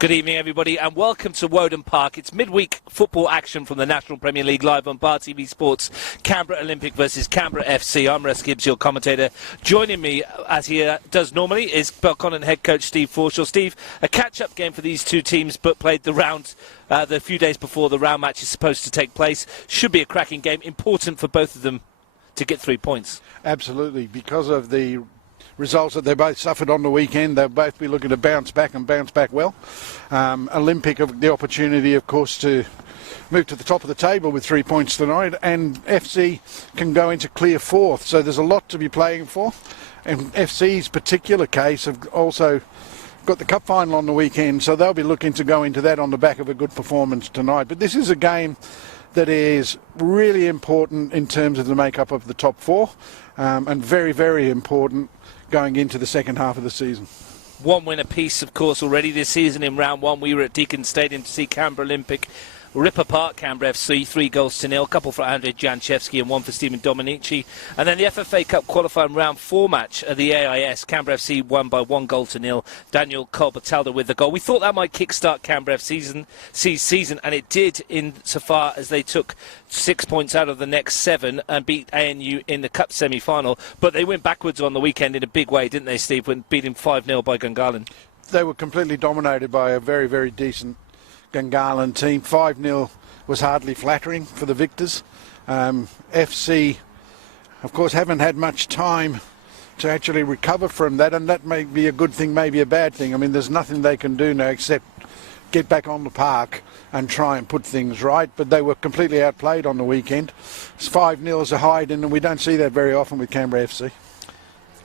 Good evening, everybody, and welcome to Woden Park. It's midweek football action from the National Premier League live on Bar TV Sports. Canberra Olympic versus Canberra FC. I'm Russ Gibbs, your commentator. Joining me, as he does normally, is Belconnen head coach Steve Forshaw. Steve, a catch-up game for these two teams, but played the round the few days before the round match is supposed to take place. Should be a cracking game. Important for both of them to get 3 points. Absolutely, because of the results that they both suffered on the weekend. They'll both be looking to bounce back and bounce back well. Olympic have the opportunity, of course, to move to the top of the table with 3 points tonight, and FC can go into clear fourth. So there's a lot to be playing for. And FC's particular case have also got the cup final on the weekend, so they'll be looking to go into that on the back of a good performance tonight. But this is a game that is really important in terms of the makeup of the top four, and very, very important going into the second half of the season. One win apiece, of course, already this season. In round one, we were at Deakin Stadium to see Canberra Olympic rip apart Canberra FC, 3-0. A couple for Andrzej Janczewski and one for Stephen Dominici. And then the FFA Cup qualifying round 4 match at the AIS. Canberra FC won by 1-0. Daniel Colbertaldo with the goal. We thought that might kickstart Canberra FC's season, and it did insofar as they took 6 points out of the next 7 and beat ANU in the Cup semi-final. But they went backwards on the weekend in a big way, didn't they, Steve, when beating 5-0 by Gungahlin? They were completely dominated by a very, very decent Gungahlin team. 5-0 was hardly flattering for the victors. FC, of course, haven't had much time to actually recover from that, and that may be a good thing, maybe a bad thing. I mean, there's nothing they can do now except get back on the park and try and put things right, but they were completely outplayed on the weekend. 5-0 is a hide, and we don't see that very often with Canberra FC.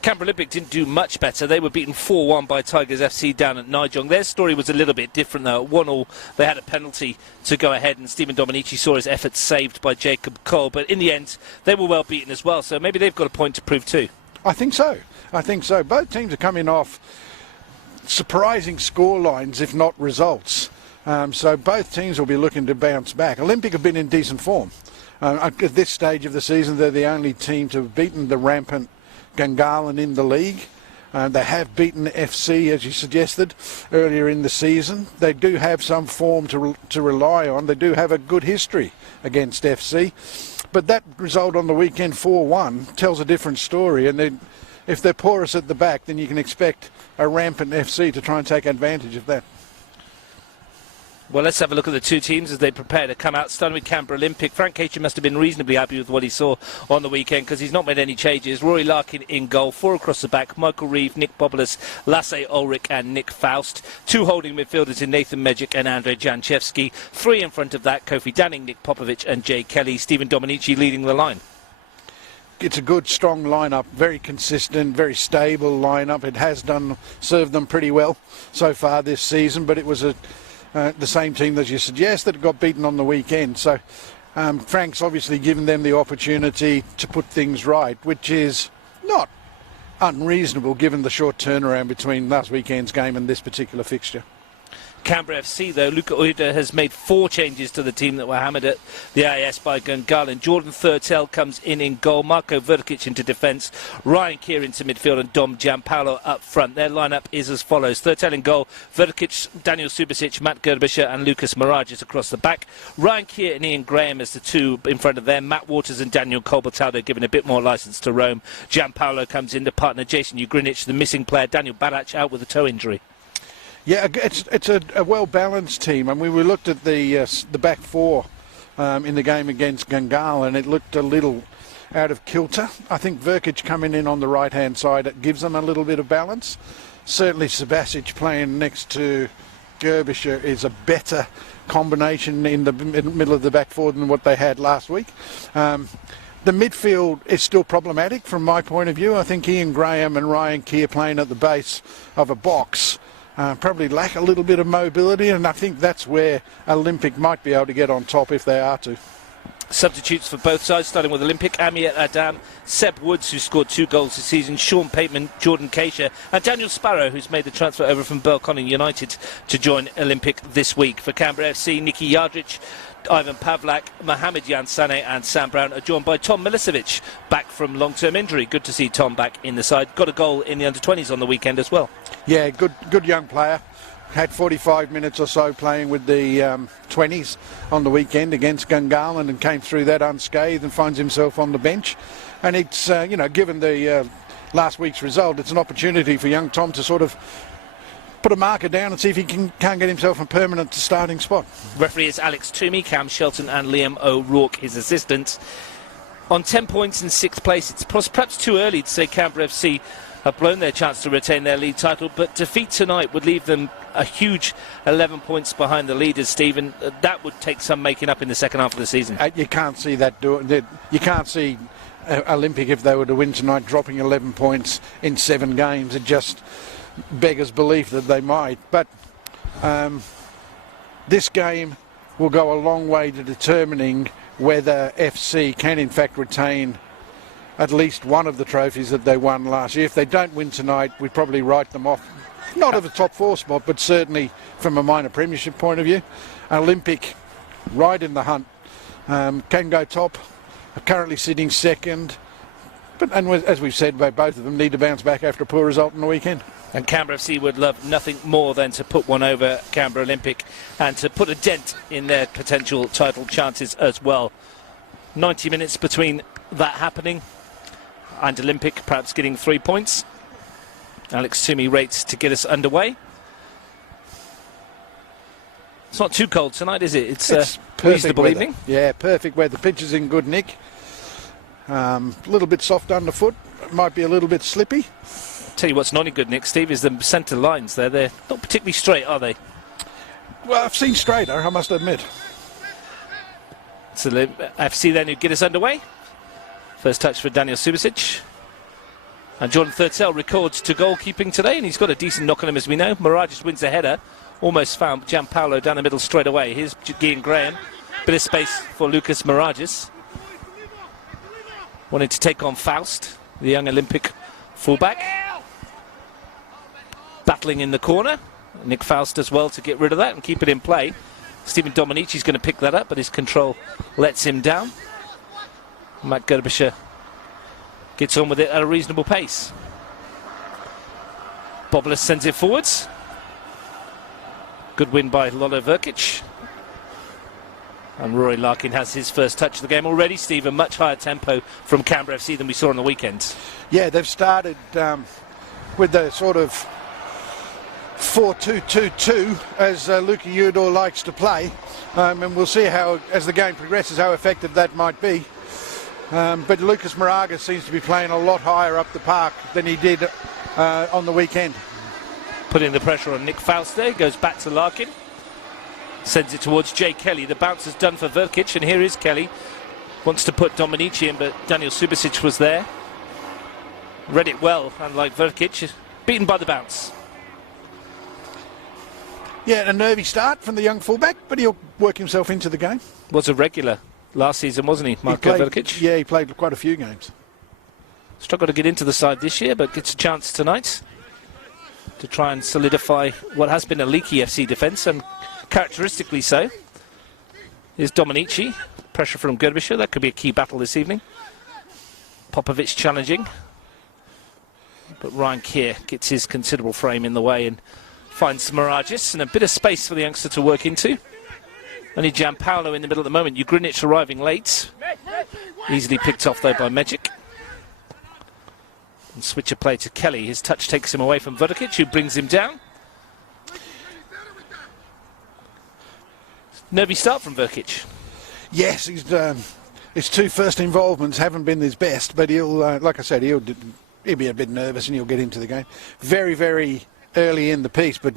Canberra Olympic didn't do much better. They were beaten 4-1 by Tigers FC down at Nijong. Their story was a little bit different, though. At 1-1, they had a penalty to go ahead, and Stephen Dominici saw his efforts saved by Jacob Cole. But in the end, they were well beaten as well, so maybe they've got a point to prove too. I think so. Both teams are coming off surprising score lines, if not results. So both teams will be looking to bounce back. Olympic have been in decent form. At this stage of the season, they're the only team to have beaten the rampant Gungahlin in the league. They have beaten FC, as you suggested, earlier in the season. They do have some form to rely on. They do have a good history against FC. But that result on the weekend, 4-1, tells a different story. And if they're porous at the back, then you can expect a rampant FC to try and take advantage of that. Well, let's have a look at the two teams as they prepare to come out. Starting with Canberra Olympic. Frank Aitken must have been reasonably happy with what he saw on the weekend because he's not made any changes. Rory Larkin in goal, 4 across the back. Michael Reeve, Nick Bobolas, Lasse Ulrich and Nick Faust. 2 holding midfielders in Nathan Mejic and Andrzej Janczewski. 3 in front of that, Kofi Danning, Nick Popovic and Jay Kelly. Stephen Dominici leading the line. It's a good, strong lineup, very consistent, very stable lineup. It has served them pretty well so far this season, but it was the same team as you suggest that got beaten on the weekend. So Frank's obviously given them the opportunity to put things right, which is not unreasonable given the short turnaround between last weekend's game and this particular fixture. Canberra FC, though, Luca Ueda has made 4 changes to the team that were hammered at the AIS by Gungahlin. Jordan Thurtell comes in goal, Marko Verkic into defence, Ryan Keir into midfield and Dom Giampaolo up front. Their lineup is as follows: Thurtell in goal, Verkic, Daniel Subasic, Matt Gerbischer and Lucas Mirages across the back. Ryan Keir and Ian Graham as the 2 in front of them. Matt Waters and Daniel Colbertaldo given a bit more licence to roam. Giampaolo comes in to partner Jason Ugrinich, the missing player, Daniel Barac out with a toe injury. Yeah, it's a well-balanced team. I mean, we looked at the back 4 in the game against Gungahlin, and it looked a little out of kilter. I think Verkic coming in on the right-hand side, it gives them a little bit of balance. Certainly Subasic playing next to Gerbischer is a better combination in the middle of the back 4 than what they had last week. The midfield is still problematic from my point of view. I think Ian Graham and Ryan Keir playing at the base of a box probably lack a little bit of mobility, and I think that's where Olympic might be able to get on top if they are to. Substitutes for both sides, starting with Olympic: Amiet Adam, Seb Woods, who scored 2 goals this season, Sean Pateman, Jordan Keisha, and Daniel Sparrow, who's made the transfer over from Belconnen United to join Olympic this week. For Canberra FC, Nicky Yardrich, Ivan Pavlak, Mohamed Yansane and Sam Brown are joined by Tom Milicevic, back from long-term injury. Good to see Tom back in the side. Got a goal in the under-20s on the weekend as well. Yeah, good young player. had 45 minutes or so playing with the 20s on the weekend against Gungahlin and came through that unscathed and finds himself on the bench. And it's, given the last week's result, it's an opportunity for young Tom to sort of put a marker down and see if he can't get himself a permanent starting spot. Referee is Alex Toomey, Cam Shelton and Liam O'Rourke, his assistants. On 10 points in 6th place, it's perhaps too early to say Canberra FC have blown their chance to retain their league title, but defeat tonight would leave them a huge 11 points behind the leaders, Stephen. That would take some making up in the second half of the season. You can't see that you can't see Olympic, if they were to win tonight, dropping 11 points in 7 games. It just beggars belief that they might. But this game will go a long way to determining whether FC can in fact retain at least one of the trophies that they won last year. If they don't win tonight, we'd probably write them off, not of a top 4 spot, but certainly from a minor premiership point of view. Olympic, right in the hunt, can go top, are currently sitting second, and as we've said, both of them need to bounce back after a poor result on the weekend. And Canberra FC would love nothing more than to put one over Canberra Olympic and to put a dent in their potential title chances as well. 90 minutes between that happening and Olympic perhaps getting 3 points. Alex Toomey rates to get us underway. It's not too cold tonight, is it? It's reasonable weather. evening. Yeah, perfect weather. The pitch is in good nick. A little bit soft underfoot. Might be a little bit slippy. Tell you what's not in good nick, Steve, is the centre lines there. They're not particularly straight, are they? Well, I've seen straighter, I must admit. So the FC then who get us underway. First touch for Daniel Subasic. And Jordan Thurtell records to goalkeeping today, and he's got a decent knock on him, as we know. Mirages wins a header. Almost found Gianpaolo down the middle straight away. Here's Gian Graham. Bit of space for Lucas Mirages. Wanted to take on Faust, the young Olympic fullback. Battling in the corner. Nick Faust as well to get rid of that and keep it in play. Stephen Domenici's going to pick that up, but his control lets him down. Matt Gerbischer gets on with it at a reasonable pace. Boblis sends it forwards. Good win by Lolo Verkic. And Rory Larkin has his first touch of the game already, Steve. A much higher tempo from Canberra FC than we saw on the weekend. Yeah, they've started with the sort of 4-2-2-2, as Luka Udor likes to play. And we'll see how, as the game progresses, how effective that might be. But Lucas Moraga seems to be playing a lot higher up the park than he did on the weekend. Putting the pressure on Nick Faust there. Goes back to Larkin. Sends it towards Jay Kelly. The bounce is done for Verkic, and here is Kelly. Wants to put Domenici in, but Daniel Subasic was there. Read it well, unlike Verkic. Beaten by the bounce. Yeah, a nervy start from the young fullback, but he'll work himself into the game. Was a regular last season, wasn't he, Marko Verkic? Yeah, he played quite a few games. Struggled to get into the side this year, but gets a chance tonight to try and solidify what has been a leaky FC defence, and characteristically so. Here's Domenici. Pressure from Gerbischer. That could be a key battle this evening. Popovic challenging. But Ryan Keir gets his considerable frame in the way and finds Mirages and a bit of space for the youngster to work into. Only Gianpaolo in the middle at the moment. Ugrinic arriving late. Easily picked off though by Megic. And switch of play to Kelly. His touch takes him away from Verkic, who brings him down. Nervy start from Verkic. Yes, his 2 first involvements haven't been his best, but he'll, like I said, he'll be a bit nervous and he'll get into the game. Very, very early in the piece, but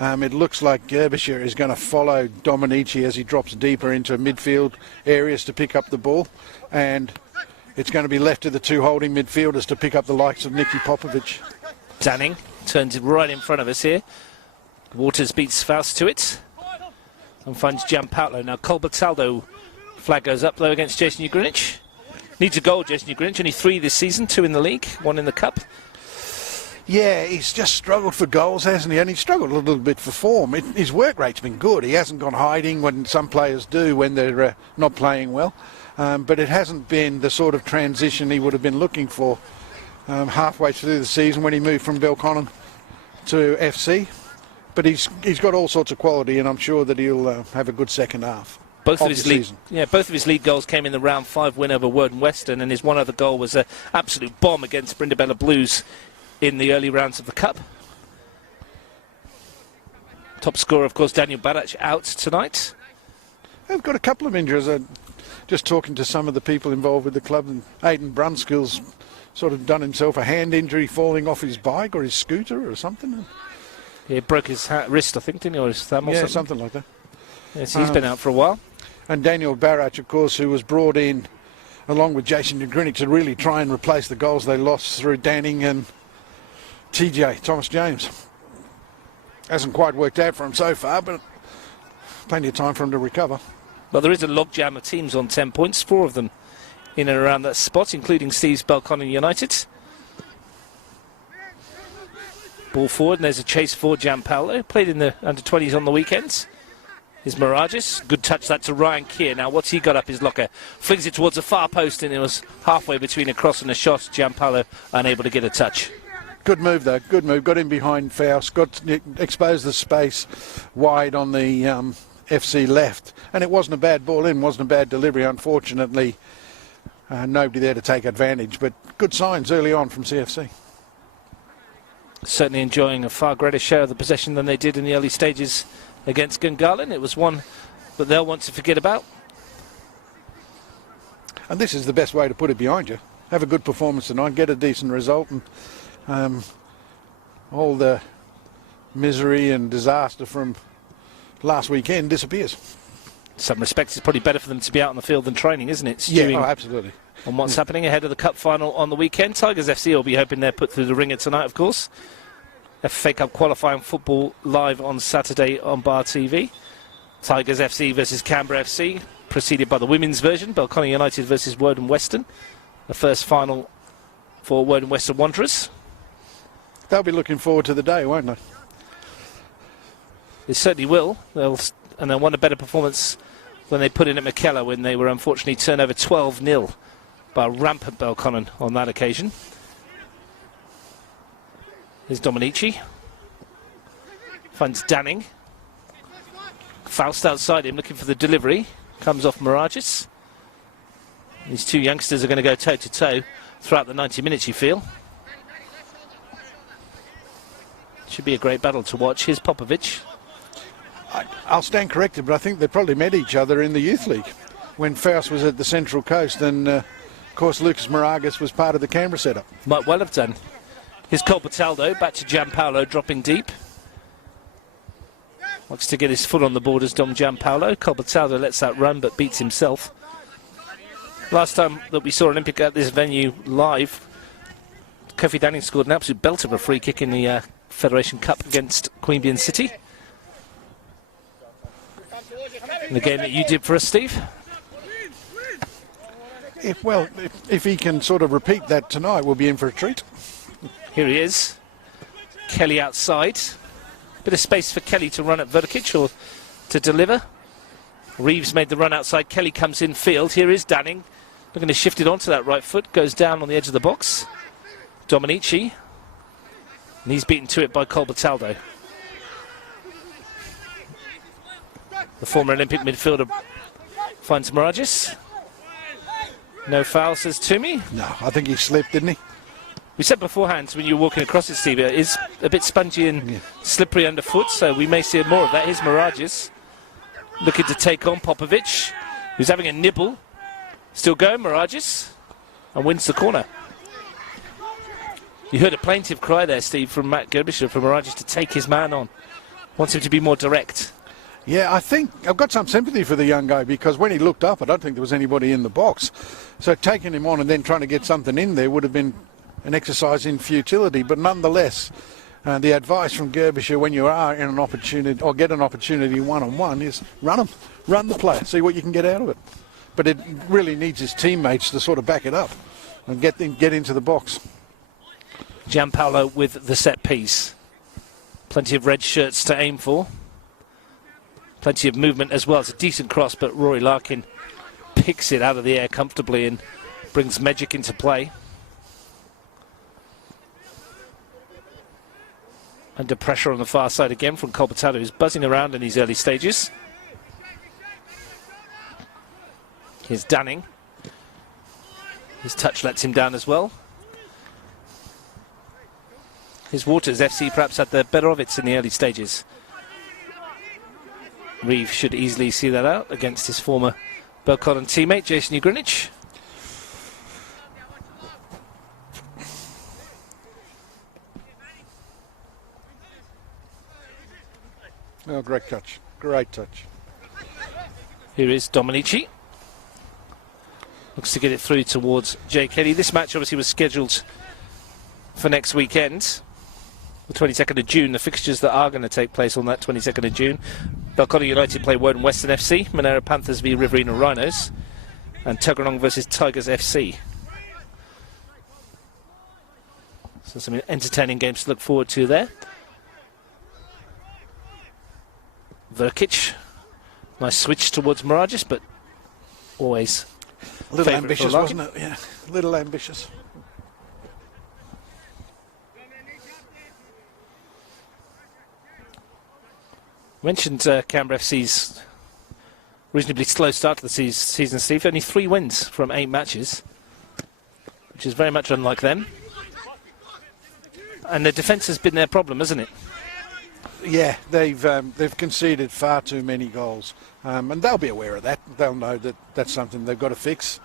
it looks like Gerbischer is going to follow Domenici as he drops deeper into midfield areas to pick up the ball, and it's going to be left to the 2 holding midfielders to pick up the likes of Nicky Popovic. Danning turns it right in front of us here. Waters beats Faust to it and finds Gianpaolo. Now Colbertaldo flag goes up though against Jason Ugrinic. Needs a goal, Jason Ugrinic. Only 3 this season, 2 in the league, 1 in the cup. Yeah, he's just struggled for goals, hasn't he? And he's struggled a little bit for form. His work rate's been good. He hasn't gone hiding when some players do when they're not playing well. But it hasn't been the sort of transition he would have been looking for halfway through the season when he moved from Belconnen to FC. But he's got all sorts of quality, and I'm sure that he'll have a good second half. Both of his lead goals came in the round 5 win over Worden Western, and his one other goal was an absolute bomb against Brindabella Blues in the early rounds of the Cup. Top scorer, of course, Daniel Barach out tonight. They've got a couple of injuries. Just talking to some of the people involved with the club, and Aidan Brunskill's sort of done himself a hand injury falling off his bike or his scooter or something. He broke his wrist, I think, didn't he, or his thumb or something? Yeah, something like that. Yes, he's been out for a while. And Daniel Barach, of course, who was brought in along with Jason Greenwich to really try and replace the goals they lost through Danning and TJ, Thomas James. Hasn't quite worked out for him so far, but plenty of time for him to recover. Well, there is a logjam of teams on 10 points, 4 of them in and around that spot, including Steve's Belconnen United. Ball forward, and there's a chase for Gianpaolo. Played in the under-20s on the weekends. Is Mirages. Good touch that to Ryan Keir. Now, what's he got up his locker? Flings it towards the far post, and it was halfway between a cross and a shot. Gianpaolo unable to get a touch. Good move, though. Good move. Got in behind Faust. Exposed the space wide on the FC left. And it wasn't a bad ball in, wasn't a bad delivery. Unfortunately, nobody there to take advantage. But good signs early on from CFC. Certainly enjoying a far greater share of the possession than they did in the early stages against Gungahlin. It was one that they'll want to forget about. And this is the best way to put it behind you. Have a good performance tonight, get a decent result, and all the misery and disaster from last weekend disappears. In some respects, it's probably better for them to be out on the field than training, isn't it? Stewing yeah, absolutely. On what's happening ahead of the Cup final on the weekend. Tigers FC will be hoping they're put through the ringer tonight, of course. FA Cup qualifying football live on Saturday on Bar TV. Tigers FC versus Canberra FC, preceded by the women's version, Belconnen United versus Worden Western. The first final for Worden Western Wanderers. They'll be looking forward to the day, won't they? They certainly will. They'll want a better performance than they put in at McKellar when they were unfortunately turned over 12-0 by rampant Belconnen on that occasion. Here's Dominici. Finds Danning. Faust outside him looking for the delivery. Comes off Mirages. These two youngsters are going to go toe-to-toe throughout the 90 minutes, you feel. Should be a great battle to watch. Here's Popovic. I'll stand corrected, but I think they probably met each other in the Youth League when Faust was at the Central Coast, and of course Lucas Mirages was part of the Canberra setup. Might well have done. Here's Colbertaldo, back to Gianpaolo, dropping deep. Wants to get his foot on the borders, Dom Gianpaolo. Colbertaldo lets that run, but beats himself. Last time that we saw Olympic at this venue live, Kofi Danning scored an absolute belter of a free kick in the Federation Cup against Queanbeyan City. And the game that you did for us, Steve. If he can sort of repeat that tonight, we'll be in for a treat. Here he is. Kelly outside. Bit of space for Kelly to run at Verkic or to deliver. Reeves made the run outside. Kelly comes in field. Here is Danning. Looking to shift it onto that right foot. Goes down on the edge of the box. Dominici. And he's beaten to it by Colbertaldo. The former Olympic midfielder finds Mirages. No foul, says Toomey. No, I think he slipped, didn't he? We said beforehand when you were walking across it, Steve, it is a bit spongy and slippery underfoot, so we may see more of that. Here's Mirages looking to take on Popovic, who's having a nibble. Still going, Mirages, and wins the corner. You heard a plaintive cry there, Steve, from Matt Gerbisher for Mirages to take his man on. Wants him to be more direct. Yeah, I think I've got some sympathy for the young guy, because when he looked up, I don't think there was anybody in the box. So taking him on and then trying to get something in there would have been an exercise in futility. But nonetheless, the advice from Gerbisher when you are in an opportunity or get an opportunity one-on-one is run the play, see what you can get out of it. But it really needs his teammates to sort of back it up and get into the box. Gianpaolo with the set piece. Plenty of red shirts to aim for. Plenty of movement as well. It's a decent cross, but Rory Larkin picks it out of the air comfortably and brings Magic into play. Under pressure on the far side again from Kolbatalo, who's buzzing around in these early stages. Here's Dunning. His touch lets him down as well. His Waters FC perhaps had the better of it in the early stages. Reeve should easily see that out against his former Belconnen teammate, Jason Ugrinich. Oh, great touch. Great touch. Here is Dominici. Looks to get it through towards Jay Kelly. This match obviously was scheduled for next weekend, the 22nd of June. The fixtures that are going to take place on that 22nd of June. Belconnen United play Woden Western FC, Monera Panthers v Riverina Rhinos, and Tuggeranong versus Tigers FC. So some entertaining games to look forward to there. Verkic, nice switch towards Miragis, but always a little ambitious, wasn't it? Yeah, a little ambitious. Mentioned Canberra FC's reasonably slow start to the season, Steve. Only 3 wins from 8 matches, which is very much unlike them. And the defence has been their problem, hasn't it? Yeah, they've conceded far too many goals, and they'll be aware of that. They'll know that that's something they've got to fix.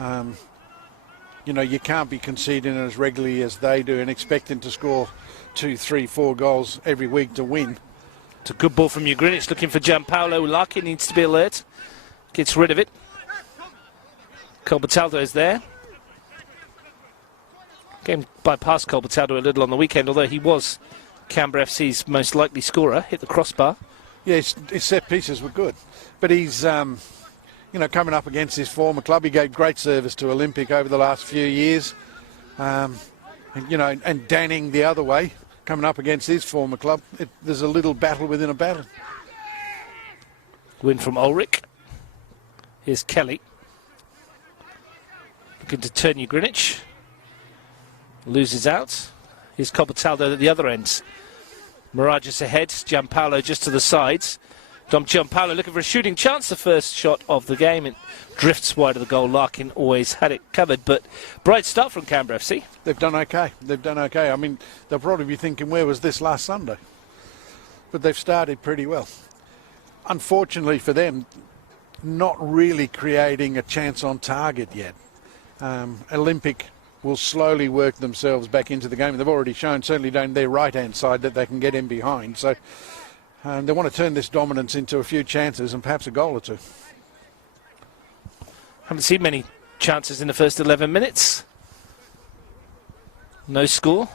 You know, you can't be conceding as regularly as they do and expecting to score 2, 3, 4 goals every week to win. It's a good ball from Ugrinich, looking for Gianpaolo. Larkin needs to be alert. Gets rid of it. Kolbataldo is there. Game bypassed Kolbataldo a little on the weekend, although he was Canberra FC's most likely scorer. Hit the crossbar. Yeah, his set pieces were good, but he's you know, coming up against his former club. He gave great service to Olympic over the last few years, and, you know, and Danning the other way, coming up against his former club. There's a little battle within a battle. Win from Ulrich. Here's Kelly. Looking to turn Ugrinich. Loses out. Here's Kolbataldo at the other end. Miragis ahead. Gianpaolo just to the sides. Dom Gianpaolo looking for a shooting chance. The first shot of the game. It drifts wide of the goal. Larkin always had it covered. But bright start from Canberra FC. They've done okay. They've done okay. I mean, they'll probably be thinking, where was this last Sunday? But they've started pretty well. Unfortunately for them, not really creating a chance on target yet. Olympic will slowly work themselves back into the game. They've already shown, certainly down their right-hand side, that they can get in behind. So they want to turn this dominance into a few chances and perhaps a goal or two. Haven't seen many chances in the first 11 minutes. No score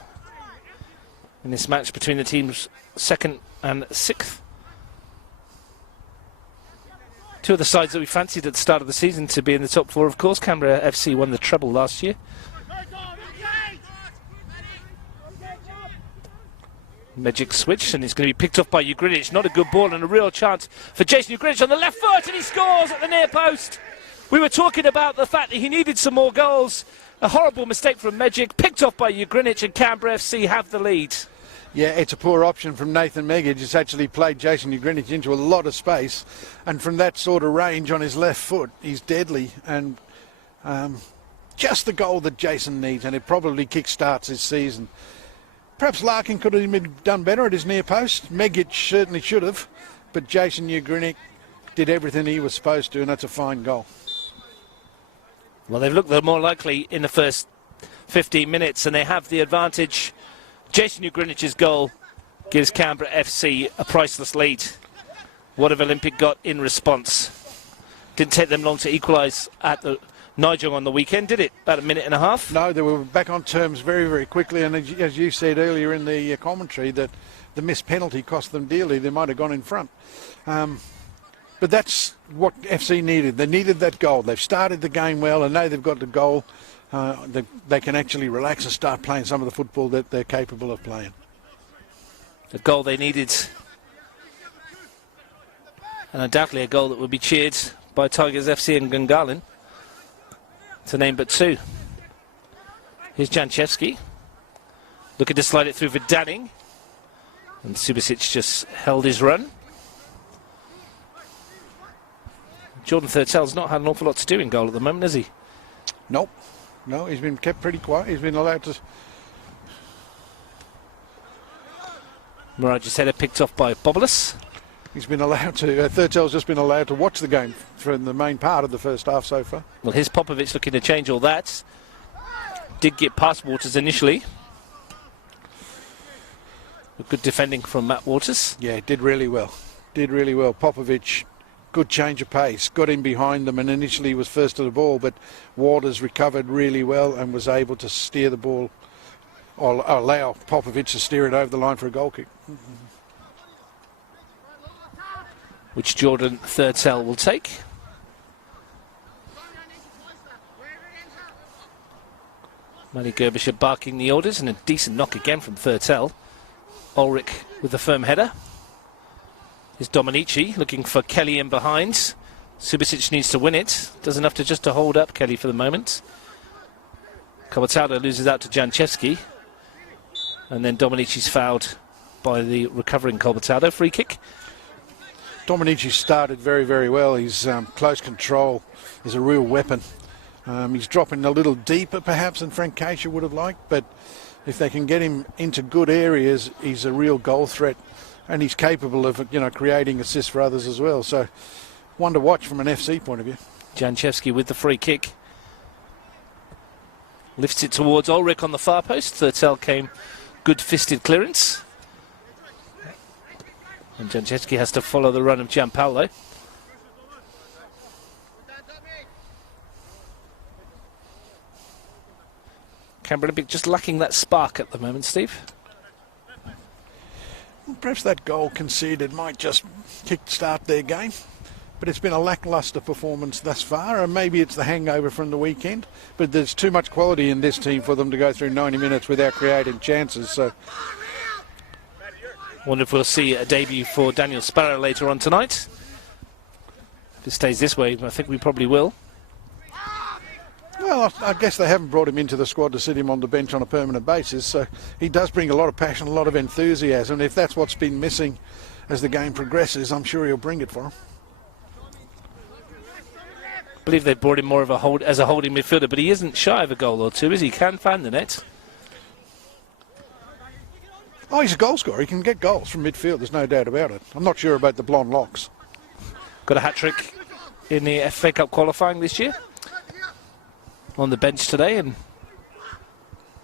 in this match between the teams 2nd and 6th. Two of the sides that we fancied at the start of the season to be in the top 4, of course. Canberra FC won the treble last year. Magic switch, and it's going to be picked off by Ugrinich. Not a good ball, and a real chance for Jason Ugrinich on the left foot, and he scores at the near post. We were talking about the fact that he needed some more goals. A horrible mistake from Magic, picked off by Ugrinich, and Canberra FC have the lead. Yeah, it's a poor option from Nathan Megic. It's actually played Jason Ugrinich into a lot of space, and from that sort of range on his left foot, he's deadly, and just the goal that Jason needs, and it probably kick-starts his season. Perhaps Larkin could have done better at his near post. Megic certainly should have, but Jason Ugrinich did everything he was supposed to, and that's a fine goal. Well, they've looked the more likely in the first 15 minutes, and they have the advantage. Jason Ugrinich's goal gives Canberra FC a priceless lead. What have Olympic got in response? Didn't take them long to equalise at the Nigel on the weekend, did it? About a minute and a half? No, they were back on terms very, very quickly, and as you said earlier in the commentary, that the missed penalty cost them dearly. They might have gone in front. But that's what FC needed. They needed that goal. They've started the game well, and now they've got the goal. They can actually relax and start playing some of the football that they're capable of playing. The goal they needed, and undoubtedly a goal that would be cheered by Tigers FC and Gungahlin, to name but two. Here's Janchevsky, looking to slide it through for Danning. And Subasic just held his run. Jordan Thurtell's not had an awful lot to do in goal at the moment, has he? Nope. No, he's been kept pretty quiet. He's been allowed to... Mirage's header picked off by Bobolis. He's been allowed to... Thurtell's just been allowed to watch the game from the main part of the first half so far. Well, here's Popovic looking to change all that. Did get past Waters initially. Good defending from Matt Waters. Yeah, did really well. Did really well. Popovic, good change of pace. Got in behind them and initially was first to the ball, but Waters recovered really well and was able to steer the ball, or allow Popovic to steer it over the line for a goal kick. Which Jordan Thurtell will take. Matty Gerbisher barking the orders, and a decent knock again from Thurtell. Ulrich with the firm header. Is Dominici looking for Kelly in behind. Subasic needs to win it. Does enough to just to hold up Kelly for the moment. Cobertado loses out to Janchevski. And then Dominici's fouled by the recovering Cobertado. Free kick. Dominici started very, very well. His close control is a real weapon. He's dropping a little deeper perhaps than Frank Keisha would have liked, but if they can get him into good areas, he's a real goal threat, and he's capable of, creating assists for others as well. So, one to watch from an FC point of view. Janchevski with the free kick. Lifts it towards Ulrich on the far post. Thurtell came good fisted clearance. And Janchevski has to follow the run of Gianpaolo. Canberra just lacking that spark at the moment, Steve. Perhaps that goal conceded might just kick-start their game, but it's been a lacklustre performance thus far, and maybe it's the hangover from the weekend, but there's too much quality in this team for them to go through 90 minutes without creating chances. So, wonder if we'll see a debut for Daniel Sparrow later on tonight. If it stays this way, I think we probably will. Well, I guess they haven't brought him into the squad to sit him on the bench on a permanent basis, so he does bring a lot of passion, a lot of enthusiasm. If that's what's been missing as the game progresses, I'm sure he'll bring it for him. I believe they brought him more of as a holding midfielder, but he isn't shy of a goal or two, is he? Can fan the net. Oh, he's a goal scorer. He can get goals from midfield, there's no doubt about it. I'm not sure about the blonde locks. Got a hat-trick in the FA Cup qualifying this year. On the bench today, and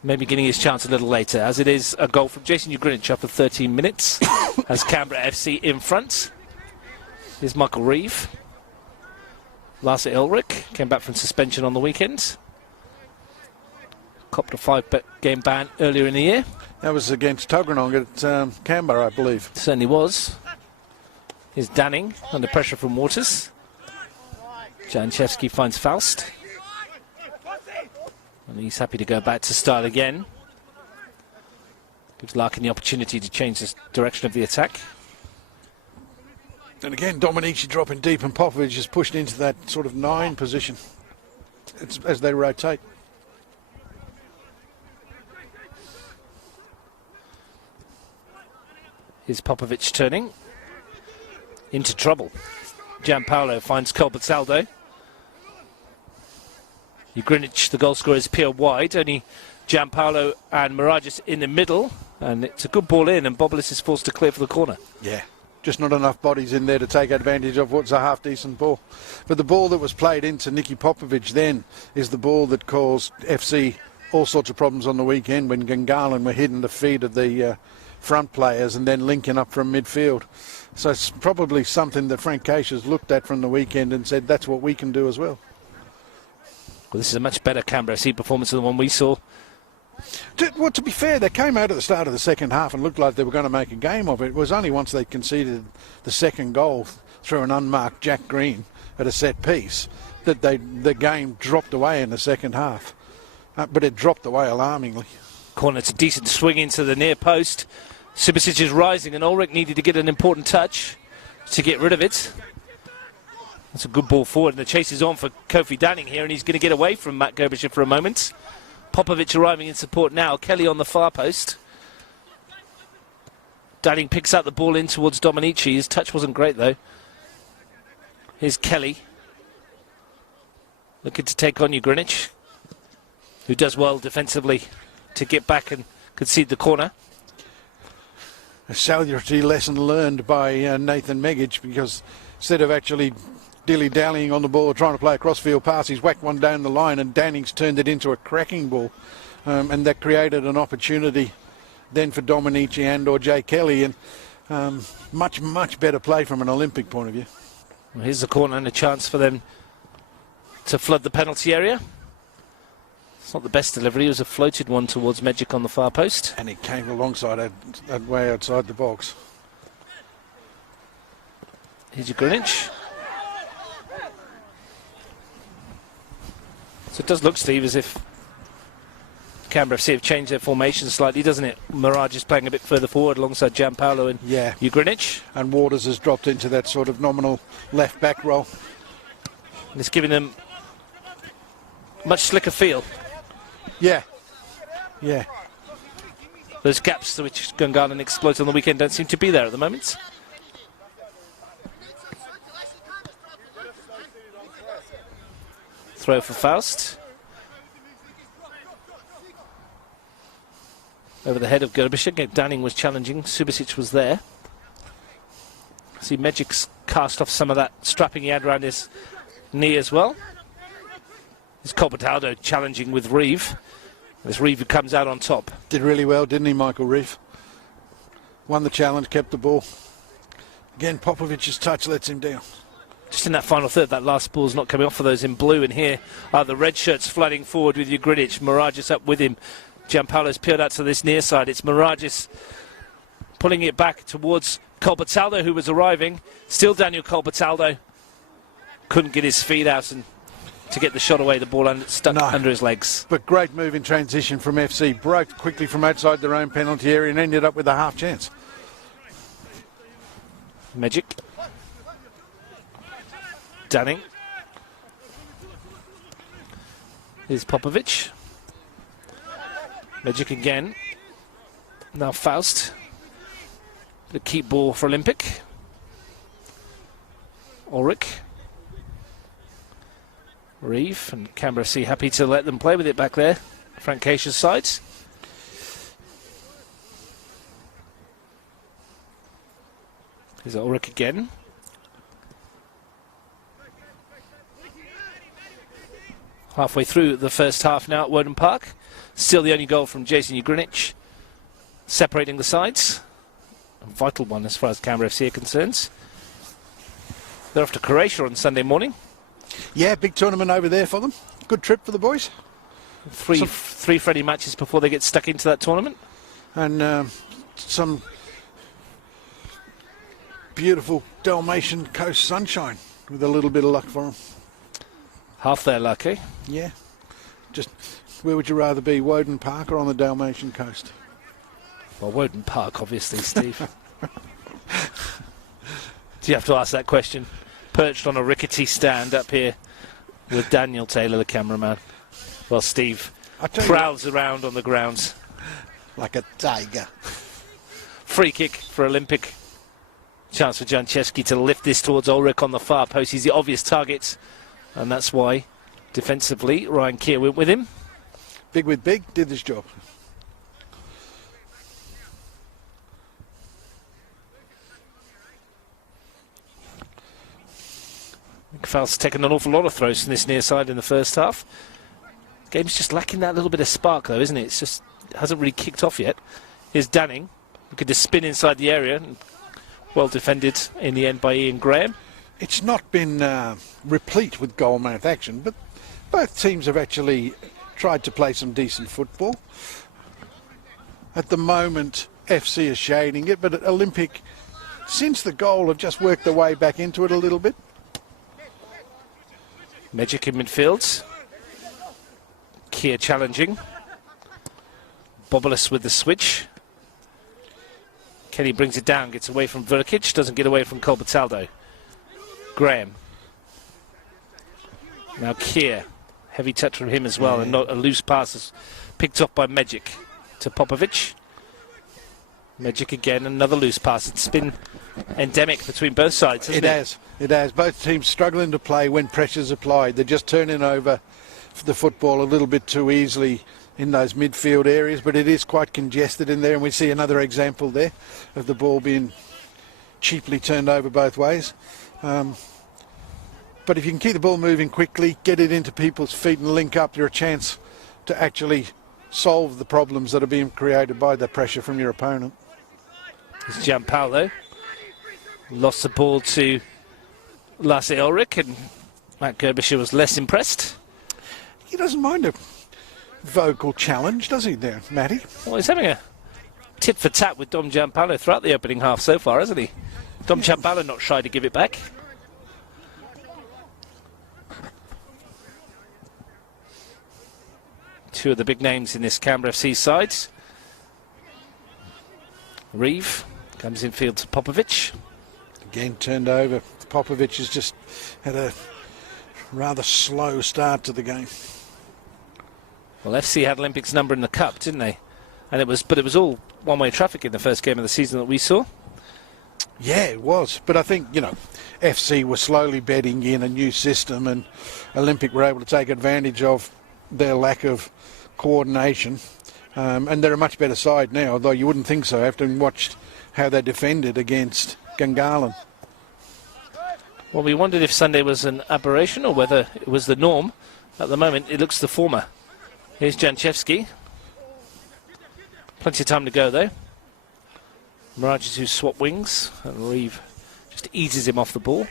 maybe getting his chance a little later, as it is a goal from Jason Ugrinich after 13 minutes as Canberra FC in front. Here's Michael Reeve. Lasse Ulrich came back from suspension on the weekend. Copped a 5-game ban earlier in the year. That was against Tuggeranong at Canberra, I believe. Certainly was. Here's Danning under pressure from Waters. Janchevski finds Faust. And he's happy to go back to start again. Gives Larkin the opportunity to change the direction of the attack. And again, Dominici dropping deep, and Popovic is pushed into that sort of 9 position as they rotate. Here's Popovic turning into trouble. Gianpaolo finds Cobertado. Ugrinich, the goal scorer, is peeled wide. Only Gianpaolo and Mirage's in the middle. And it's a good ball in, and Bobolis is forced to clear for the corner. Yeah, just not enough bodies in there to take advantage of what's a half-decent ball. But the ball that was played into Nicky Popovic then is the ball that caused FC all sorts of problems on the weekend when Gungahlin were hitting the feet of the front players and then linking up from midfield. So it's probably something that Frank Keisha's looked at from the weekend and said that's what we can do as well. Well, this is a much better Canberra FC performance than the one we saw. Well, to be fair, they came out at the start of the second half and looked like they were going to make a game of it. It was only once they conceded the second goal through an unmarked Jack Green at a set piece that the game dropped away in the second half. But it dropped away alarmingly. Corner, it's a decent swing into the near post. Subasic is rising, and Ulrich needed to get an important touch to get rid of it. That's a good ball forward, and the chase is on for Kofi Danning here, and he's going to get away from Matt Gerbisher for a moment. Popovic arriving in support now. Kelly on the far post. Danning picks out the ball in towards Dominici. His touch wasn't great, though. Here's Kelly. Looking to take on Greenwich, who does well defensively to get back and concede the corner. A salutary lesson learned by Nathan Meggage, because instead of actually dilly-dallying on the ball or trying to play a crossfield pass, he's whacked one down the line, and Danning's turned it into a cracking ball. And that created an opportunity then for Dominici and or Jay Kelly, and much, much better play from an Olympic point of view. Well, here's the corner and a chance for them to flood the penalty area. It's not the best delivery. It was a floated one towards Magic on the far post. And it came alongside that way outside the box. Here's Greenwich. So it does look, Steve, as if Canberra FC have changed their formation slightly, doesn't it? Mirage is playing a bit further forward alongside Gianpaolo and Greenwich. And Waters has dropped into that sort of nominal left-back role. And it's giving them much slicker feel. Yeah. Those gaps which Gungahlin exploited on the weekend don't seem to be there at the moment. Throw for Faust. Over the head of Gerbishek. Danning was challenging. Subasic was there. See Magic's cast off some of that strapping he had around his knee as well. It's Colbertaldo challenging with Reeve. As Reeve comes out on top. Did really well, didn't he, Michael Reeve? Won the challenge, kept the ball. Again, Popovic's touch lets him down. Just in that final third, that last ball's not coming off for those in blue. And here are the red shirts flooding forward with Greenwich. Miragis up with him. Gianpaolo's peeled out to this near side. It's Miragis pulling it back towards Colbertaldo, who was arriving. Still Daniel Colbertaldo. Couldn't get his feet out and to get the shot away. The ball stuck under his legs. But great move in transition from FC. Broke quickly from outside their own penalty area and ended up with a half chance. Magic. Danning. Here's Popovic. Magic again. Now Faust. The keep ball for Olympic. Ulrich. Reeve and Canberra FC happy to let them play with it back there. Frank Keisha's side. Here's Ulrich again. Halfway through the first half now at Woden Park. Still the only goal from Jason Greenwich. Separating the sides. A vital one as far as Canberra FC are concerned. They're off to Croatia on Sunday morning. Yeah, big tournament over there for them. Good trip for the boys. Three friendly matches before they get stuck into that tournament. And some beautiful Dalmatian coast sunshine with a little bit of luck for them. Half their luck, eh? Yeah. Just where would you rather be, Woden Park or on the Dalmatian coast? Well, Woden Park, obviously, Steve. Do you have to ask that question? Perched on a rickety stand up here with Daniel Taylor, the cameraman. Well, Steve prowls around on the grounds. Like a tiger. Free kick for Olympic. Chance for Janchevsky to lift this towards Ulrich on the far post. He's the obvious target. And that's why, defensively, Ryan Keir went with him. Big with big, did his job. Faust's taken an awful lot of throws from this near side in the first half. Game's just lacking that little bit of spark, though, isn't it? It's just hasn't really kicked off yet. Here's Danning, looking to spin inside the area. Well defended in the end by Ian Graham. It's not been replete with goal-mouth action, but both teams have actually tried to play some decent football. At the moment, FC is shading it, but Olympic, since the goal, have just worked their way back into it a little bit. Magic in midfield. Keir challenging. Bobolis with the switch. Kenny brings it down, gets away from Verkic, doesn't get away from Colbertaldo. Graham. Now Keir. Heavy touch from him as well, and not a loose pass is picked off by Magic to Popovic. Magic again, another loose pass. It's been endemic between both sides, hasn't it? It has. Both teams struggling to play when pressure's applied. They're just turning over the football a little bit too easily in those midfield areas, but it is quite congested in there, and we see another example there of the ball being cheaply turned over both ways. But if you can keep the ball moving quickly, get it into people's feet and link up, you're a chance to actually solve the problems that are being created by the pressure from your opponent. It's Gianpaolo. Lost the ball to Lasse Ulrich, and Matt Gerbischer was less impressed. He doesn't mind a vocal challenge, does he there, Matty? Well, he's having a tit for tat with Dom Gianpaolo throughout the opening half so far, hasn't he? Dom Gianpaolo not shy to give it back. Two of the big names in this Canberra FC side. Reeve comes in field to Popovic. Again turned over. Popovic has just had a rather slow start to the game. Well, FC had Olympics number in the cup, didn't they? And it was all one-way traffic in the first game of the season that we saw. Yeah, it was. But I think, FC were slowly bedding in a new system, and Olympic were able to take advantage of their lack of coordination. And they're a much better side now, although you wouldn't think so after having watched how they defended against Gungahlin. Well, we wondered if Sunday was an aberration or whether it was the norm. At the moment, it looks the former. Here's Janchevsky. Plenty of time to go, though. Mirages who swap wings, and Reeve just eases him off the ball.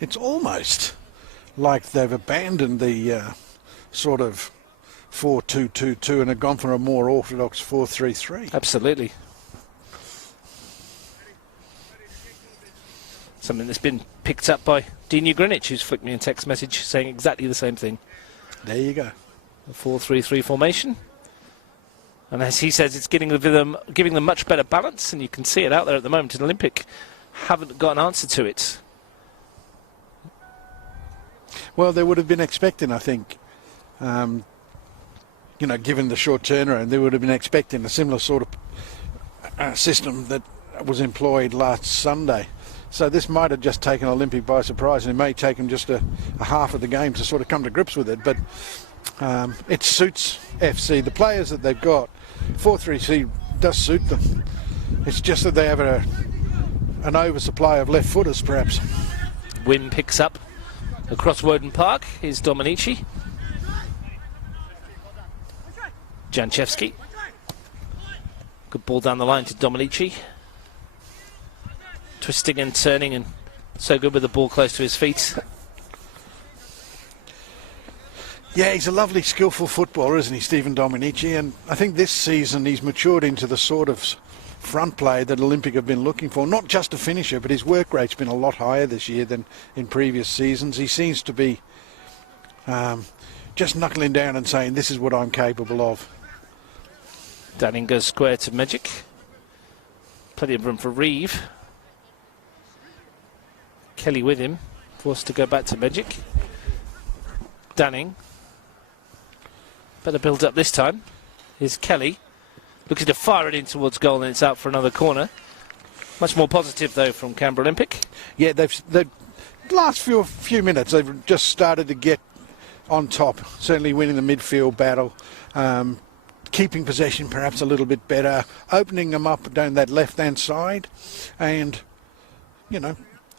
It's almost like they've abandoned the sort of 4-2-2-2 and have gone for a more orthodox 4-3-3. Absolutely. Something that's been picked up by Dinu Greenwich, who's flicked me a text message saying exactly the same thing. There you go. A 4-3-3 formation. And as he says, it's giving them much better balance, and you can see it out there at the moment. And Olympic haven't got an answer to it. Well, they would have been expecting, I think, given the short turnaround, they would have been expecting a similar sort of system that was employed last Sunday. So this might have just taken Olympic by surprise, and it may take them just a half of the game to sort of come to grips with it. But it suits FC. The players that they've got, 4-3-3 does suit them. It's just that they have an oversupply of left footers, perhaps. Wynn picks up across Woden Park. Here's Dominici. Janchevsky. Good ball down the line to Dominici. Twisting and turning, and so good with the ball close to his feet. Yeah, he's a lovely, skillful footballer, isn't he, Stephen Dominici? And I think this season he's matured into the sort of front play that Olympic have been looking for. Not just a finisher, but his work rate's been a lot higher this year than in previous seasons. He seems to be just knuckling down and saying, this is what I'm capable of. Danning goes square to Magic. Plenty of room for Reeve. Kelly with him, forced to go back to Magic. Danning. Better build up this time. Here's Kelly. Looking to fire it in towards goal, and it's out for another corner. Much more positive, though, from Canberra Olympic. Yeah, they've last few minutes, they've just started to get on top. Certainly winning the midfield battle. Keeping possession perhaps a little bit better. Opening them up down that left-hand side. And,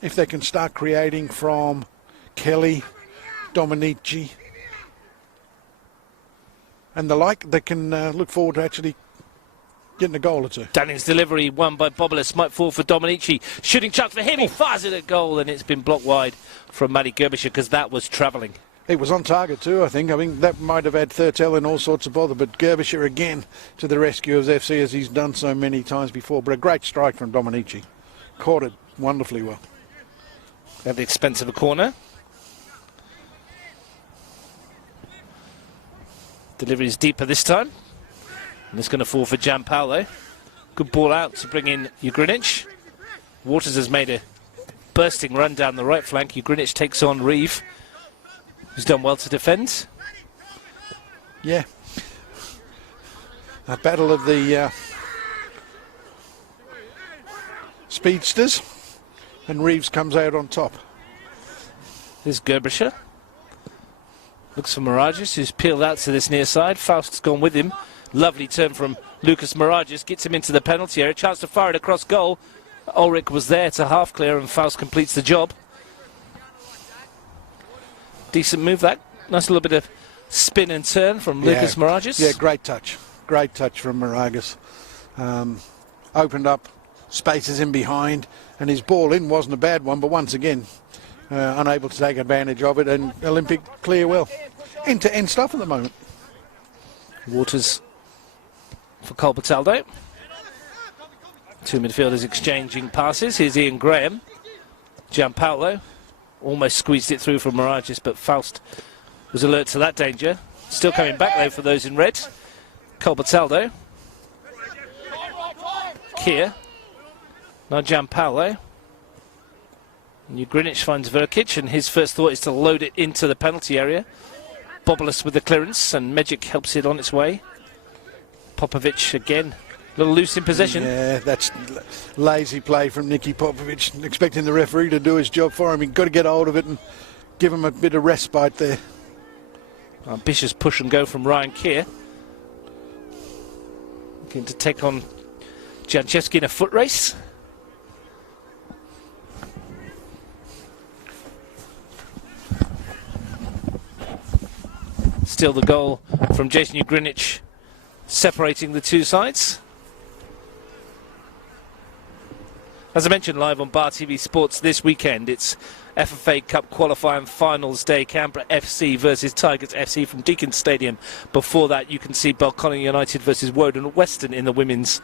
if they can start creating from Kelly, Dominici, and the like, they can look forward to actually getting a goal or two. Danning's delivery won by Bobolis might fall for Dominici. Shooting chance for him. He fires it at goal, and it's been blocked wide from Matty Gerbischer because that was travelling. It was on target too, I think. I mean, that might have had Thurtell in all sorts of bother, but Gerbischer again to the rescue of FC, as he's done so many times before. But a great strike from Dominici. Caught it wonderfully well. At the expense of a corner. Delivery is deeper this time. And it's going to fall for Gianpaolo. Good ball out to bring in Ugrinich. Waters has made a bursting run down the right flank. Ugrinich takes on Reeve, who's done well to defend. Yeah. A battle of the speedsters, and Reeves comes out on top. Here's Gerbischer. Looks for Mirages, who's peeled out to this near side. Faust's gone with him. Lovely turn from Lucas Mirages. Gets him into the penalty area. Chance to fire it across goal. Ulrich was there to half clear, and Faust completes the job. Decent move, that. Nice little bit of spin and turn from Lucas Mirages. Yeah, great touch. Great touch from Mirages. Opened up spaces in behind, and his ball in wasn't a bad one, but once again, unable to take advantage of it, and Olympic clear well. End-to-end stuff at the moment. Waters for Colbertaldo. Two midfielders exchanging passes. Here's Ian Graham. Gianpaolo almost squeezed it through from Mirages, but Faust was alert to that danger. Still coming back though for those in red. Colbertaldo. Kier. Now Gianpaolo. New Greenwich finds Verkic, and his first thought is to load it into the penalty area. Bobolus with the clearance, and Megic helps it on its way. Popovic again, a little loose in possession. Yeah, that's lazy play from Nicky Popovic, expecting the referee to do his job for him. He's got to get hold of it and give him a bit of respite there. Ambitious push and go from Ryan Kier. Looking to take on Janchevsky in a foot race. Still the goal from Jason New Greenwich, separating the two sides. As I mentioned, live on Bar TV Sports this weekend, it's FFA Cup qualifying finals day. Canberra FC versus Tigers FC from Deakin Stadium. Before that, you can see Belconnen United versus Woden Western in the women's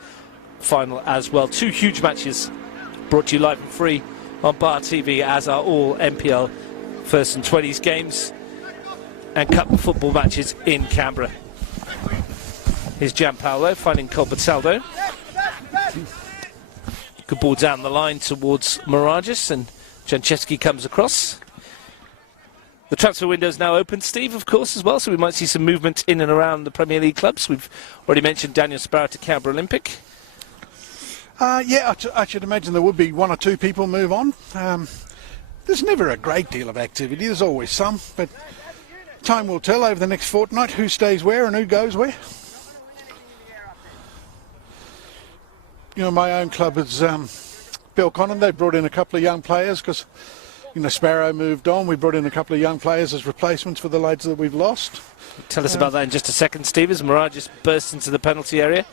final as well. Two huge matches brought to you live and free on Bar TV, as are all NPL first and 20s games and cup football matches in Canberra. Here's Gianpaolo finding Colbertaldo. Good ball down the line towards Mirages, and Janchevsky comes across. The transfer window is now open, Steve, of course, as well, so we might see some movement in and around the Premier League clubs. We've already mentioned Daniel Sparrow to Canberra Olympic. Yeah, I should imagine there would be one or two people move on. There's never a great deal of activity. There's always some, but time will tell over the next fortnight who stays where and who goes where. You know, my own club is Belconnen. They brought in a couple of young players because, you know, Sparrow moved on. We brought in a couple of young players as replacements for the lads that we've lost. Tell us about that in just a second, Steve, as Mirages bursts into the penalty area.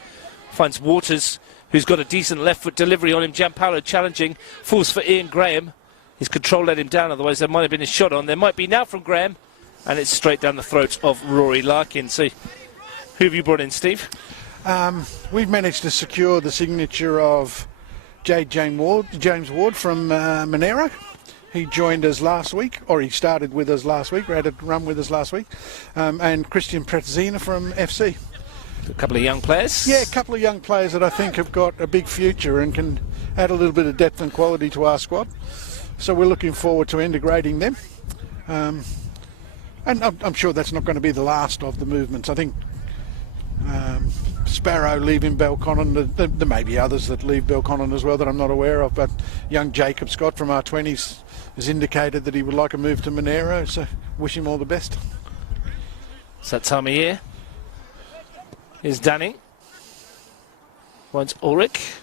Finds Waters, who's got a decent left foot delivery on him. Gianpaolo challenging, falls for Ian Graham. His control let him down, otherwise there might have been a shot on. There might be now from Graham, and it's straight down the throat of Rory Larkin. So, who have you brought in, Steve? We've managed to secure the signature of James Ward from Monero. He joined us last week, or he started with us last week, or had a run with us last week, and Christian Pretzina from FC. A couple of young players? Yeah, a couple of young players that I think have got a big future and can add a little bit of depth and quality to our squad. So we're looking forward to integrating them. And I'm sure that's not going to be the last of the movements. I think Sparrow leaving Belconnen, there may be others that leave Belconnen as well that I'm not aware of, but young Jacob Scott from our 20s has indicated that he would like a move to Monero, so wish him all the best. It's that time of year. Here's Danning. Finds Ulrich.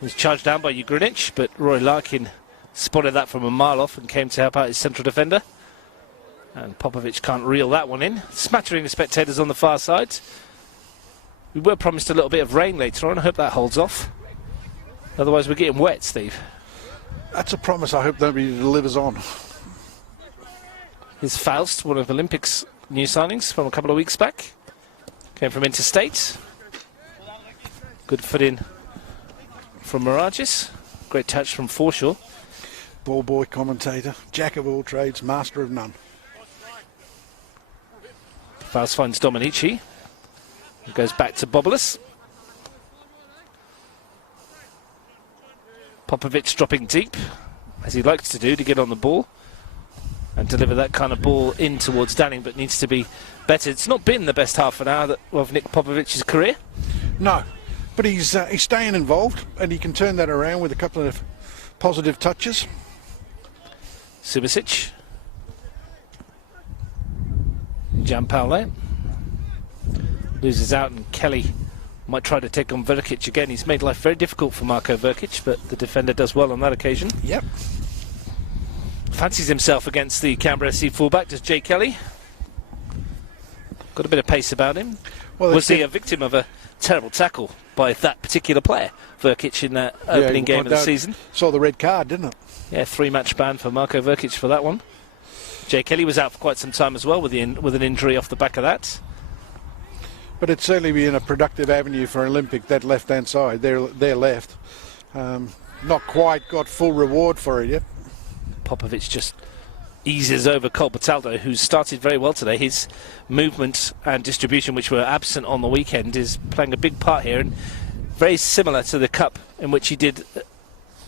He's charged down by Greenwich, but Roy Larkin spotted that from a mile off and came to help out his central defender. And Popovic can't reel that one in. Smattering the spectators on the far side. We were promised a little bit of rain later on. I hope that holds off. Otherwise we're getting wet, Steve. That's a promise I hope nobody delivers on. Here's Faust, one of Olympic's new signings from a couple of weeks back. Came from Interstate. Good foot in from Mirages. Great touch from Forshaw. Ball boy commentator, jack of all trades, master of none. Faust finds Dominici. It goes back to Bobolus. Popovic dropping deep, as he likes to do, to get on the ball and deliver that kind of ball in towards Danning, but needs to be better. It's not been the best half an hour of Nick Popovic's career. No, But he's staying involved, and he can turn that around with a couple of positive touches. Subasic. Gianpaolo loses out, and Kelly might try to take on Verkic again. He's made life very difficult for Marko Verkic, but the defender does well on that occasion. Yep. Fancies himself against the Canberra FC fullback, does Jay Kelly. Got a bit of pace about him. Well, was he a victim of a terrible tackle by that particular player, Verkic, in that opening game of the season? Saw the red card, didn't it? Yeah, 3-match ban for Marko Verkic for that one. Jay Kelly was out for quite some time as well with an injury off the back of that. But it's certainly been a productive avenue for Olympic, that left-hand side, their left. Not quite got full reward for it yet. Popovic just eases over Cole Bataldo, who's started very well today. His movement and distribution, which were absent on the weekend, is playing a big part here, and very similar to the Cup, in which he did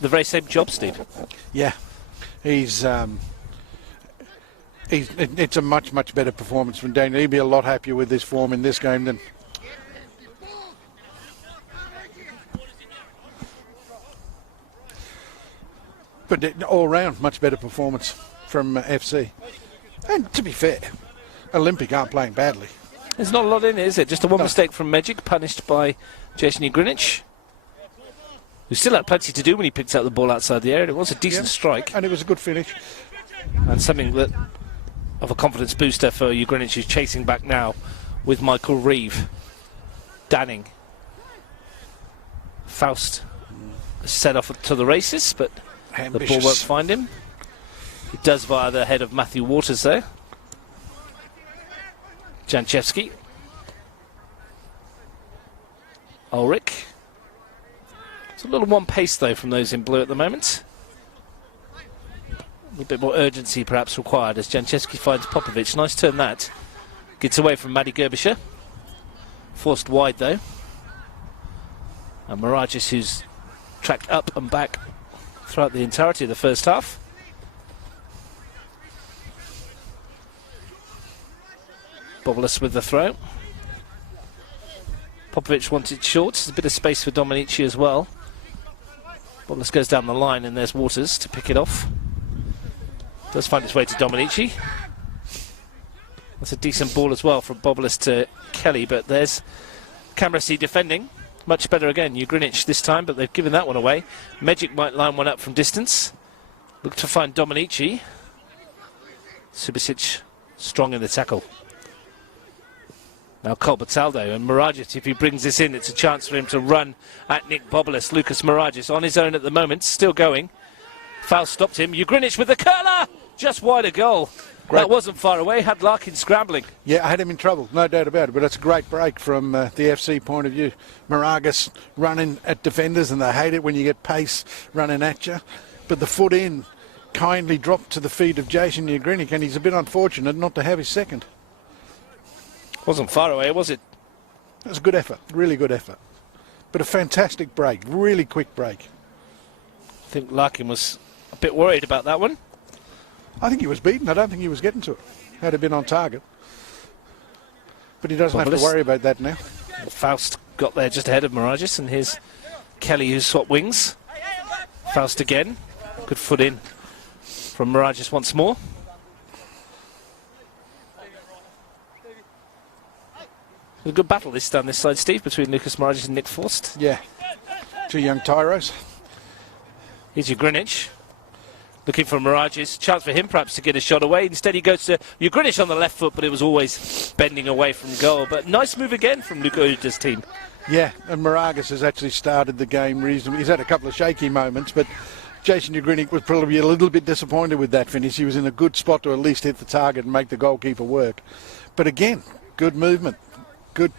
the very same job, Steve. Yeah, it's a much better performance from Daniel. He'd be a lot happier with this form in this game than... But all round, much better performance from FC. And to be fair, Olympic aren't playing badly. There's not a lot in it, is it? Just a one mistake from Magic, punished by Jason Ugrinic, who still had plenty to do when he picked up the ball outside the area. It was a decent strike. And it was a good finish. And something that of a confidence booster for Ugrinic, who's chasing back now with Michael Reeve. Danning. Faust set off to the races, but ambitious. The ball won't find him. He does via the head of Matthew Waters there. Janchevsky. Ulrich. It's a little one pace though from those in blue at the moment. A bit more urgency perhaps required as Janchevsky finds Popovic. Nice turn that. Gets away from Matty Gerbischer. Forced wide though. And Miragis, who's tracked up and back throughout the entirety of the first half. Bobolas with the throw. Popovic wanted short. There's a bit of space for Dominici as well. Bobolas goes down the line and there's Waters to pick it off. Does find its way to Dominici. That's a decent ball as well from Bobolas to Kelly, but there's Canberra FC defending. Much better again, Ugrinic this time, but they've given that one away. Magic might line one up from distance. Look to find Dominici. Subasic strong in the tackle. Now Cole Bataldo and Miragis, if he brings this in, it's a chance for him to run at Nick Bobolas. Lucas Miragis on his own at the moment, still going. Foul stopped him. Ugrinic with the curler! Just wide a goal. Great. That wasn't far away, had Larkin scrambling. Yeah, I had him in trouble, no doubt about it, but it's a great break from the FC point of view. Miragis running at defenders, and they hate it when you get pace running at you. But the foot in kindly dropped to the feet of Jason Ugrinic, and he's a bit unfortunate not to have his second. Wasn't far away, was it? It was a good effort, really good effort. But a fantastic break, really quick break. I think Larkin was a bit worried about that one. I think he was beaten. I don't think he was getting to it. Had it been on target. But he doesn't have to worry about that now. Faust got there just ahead of Miragis, and here's Kelly who's swapped wings. Faust again. Good foot in from Miragis once more. A good battle down this side, Steve, between Lucas Miragis and Nick Forst. Yeah. Two young tyros. Here's Ugrinic. Looking for Miragis. Chance for him perhaps to get a shot away. Instead he goes to Ugrinic on the left foot, but it was always bending away from goal. But nice move again from Luka Uda's team. Yeah, and Miragis has actually started the game reasonably. He's had a couple of shaky moments, but Jason Ugrinic was probably a little bit disappointed with that finish. He was in a good spot to at least hit the target and make the goalkeeper work. But again, good movement, good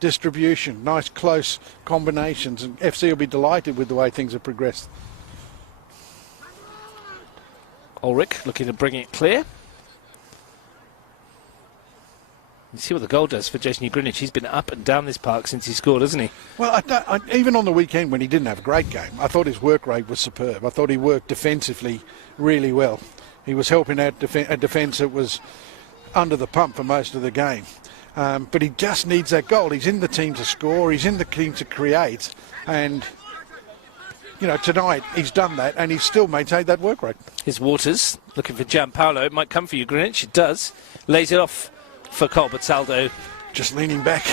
distribution, nice close combinations, and FC will be delighted with the way things have progressed. Ulrich looking to bring it clear. You see what the goal does for Jason Ugrinic. He's been up and down this park since he scored, hasn't he? Well, even on the weekend when he didn't have a great game, I thought his work rate was superb. I thought he worked defensively really well. He was helping out a defence that was under the pump for most of the game. But he just needs that goal. He's in the team to score. He's in the team to create. And, you know, tonight he's done that and he's still maintained that work rate. Here's Waters looking for Gianpaolo. It might come for you, Greenwich. It does. Lays it off for Colbertaldo. Just leaning back.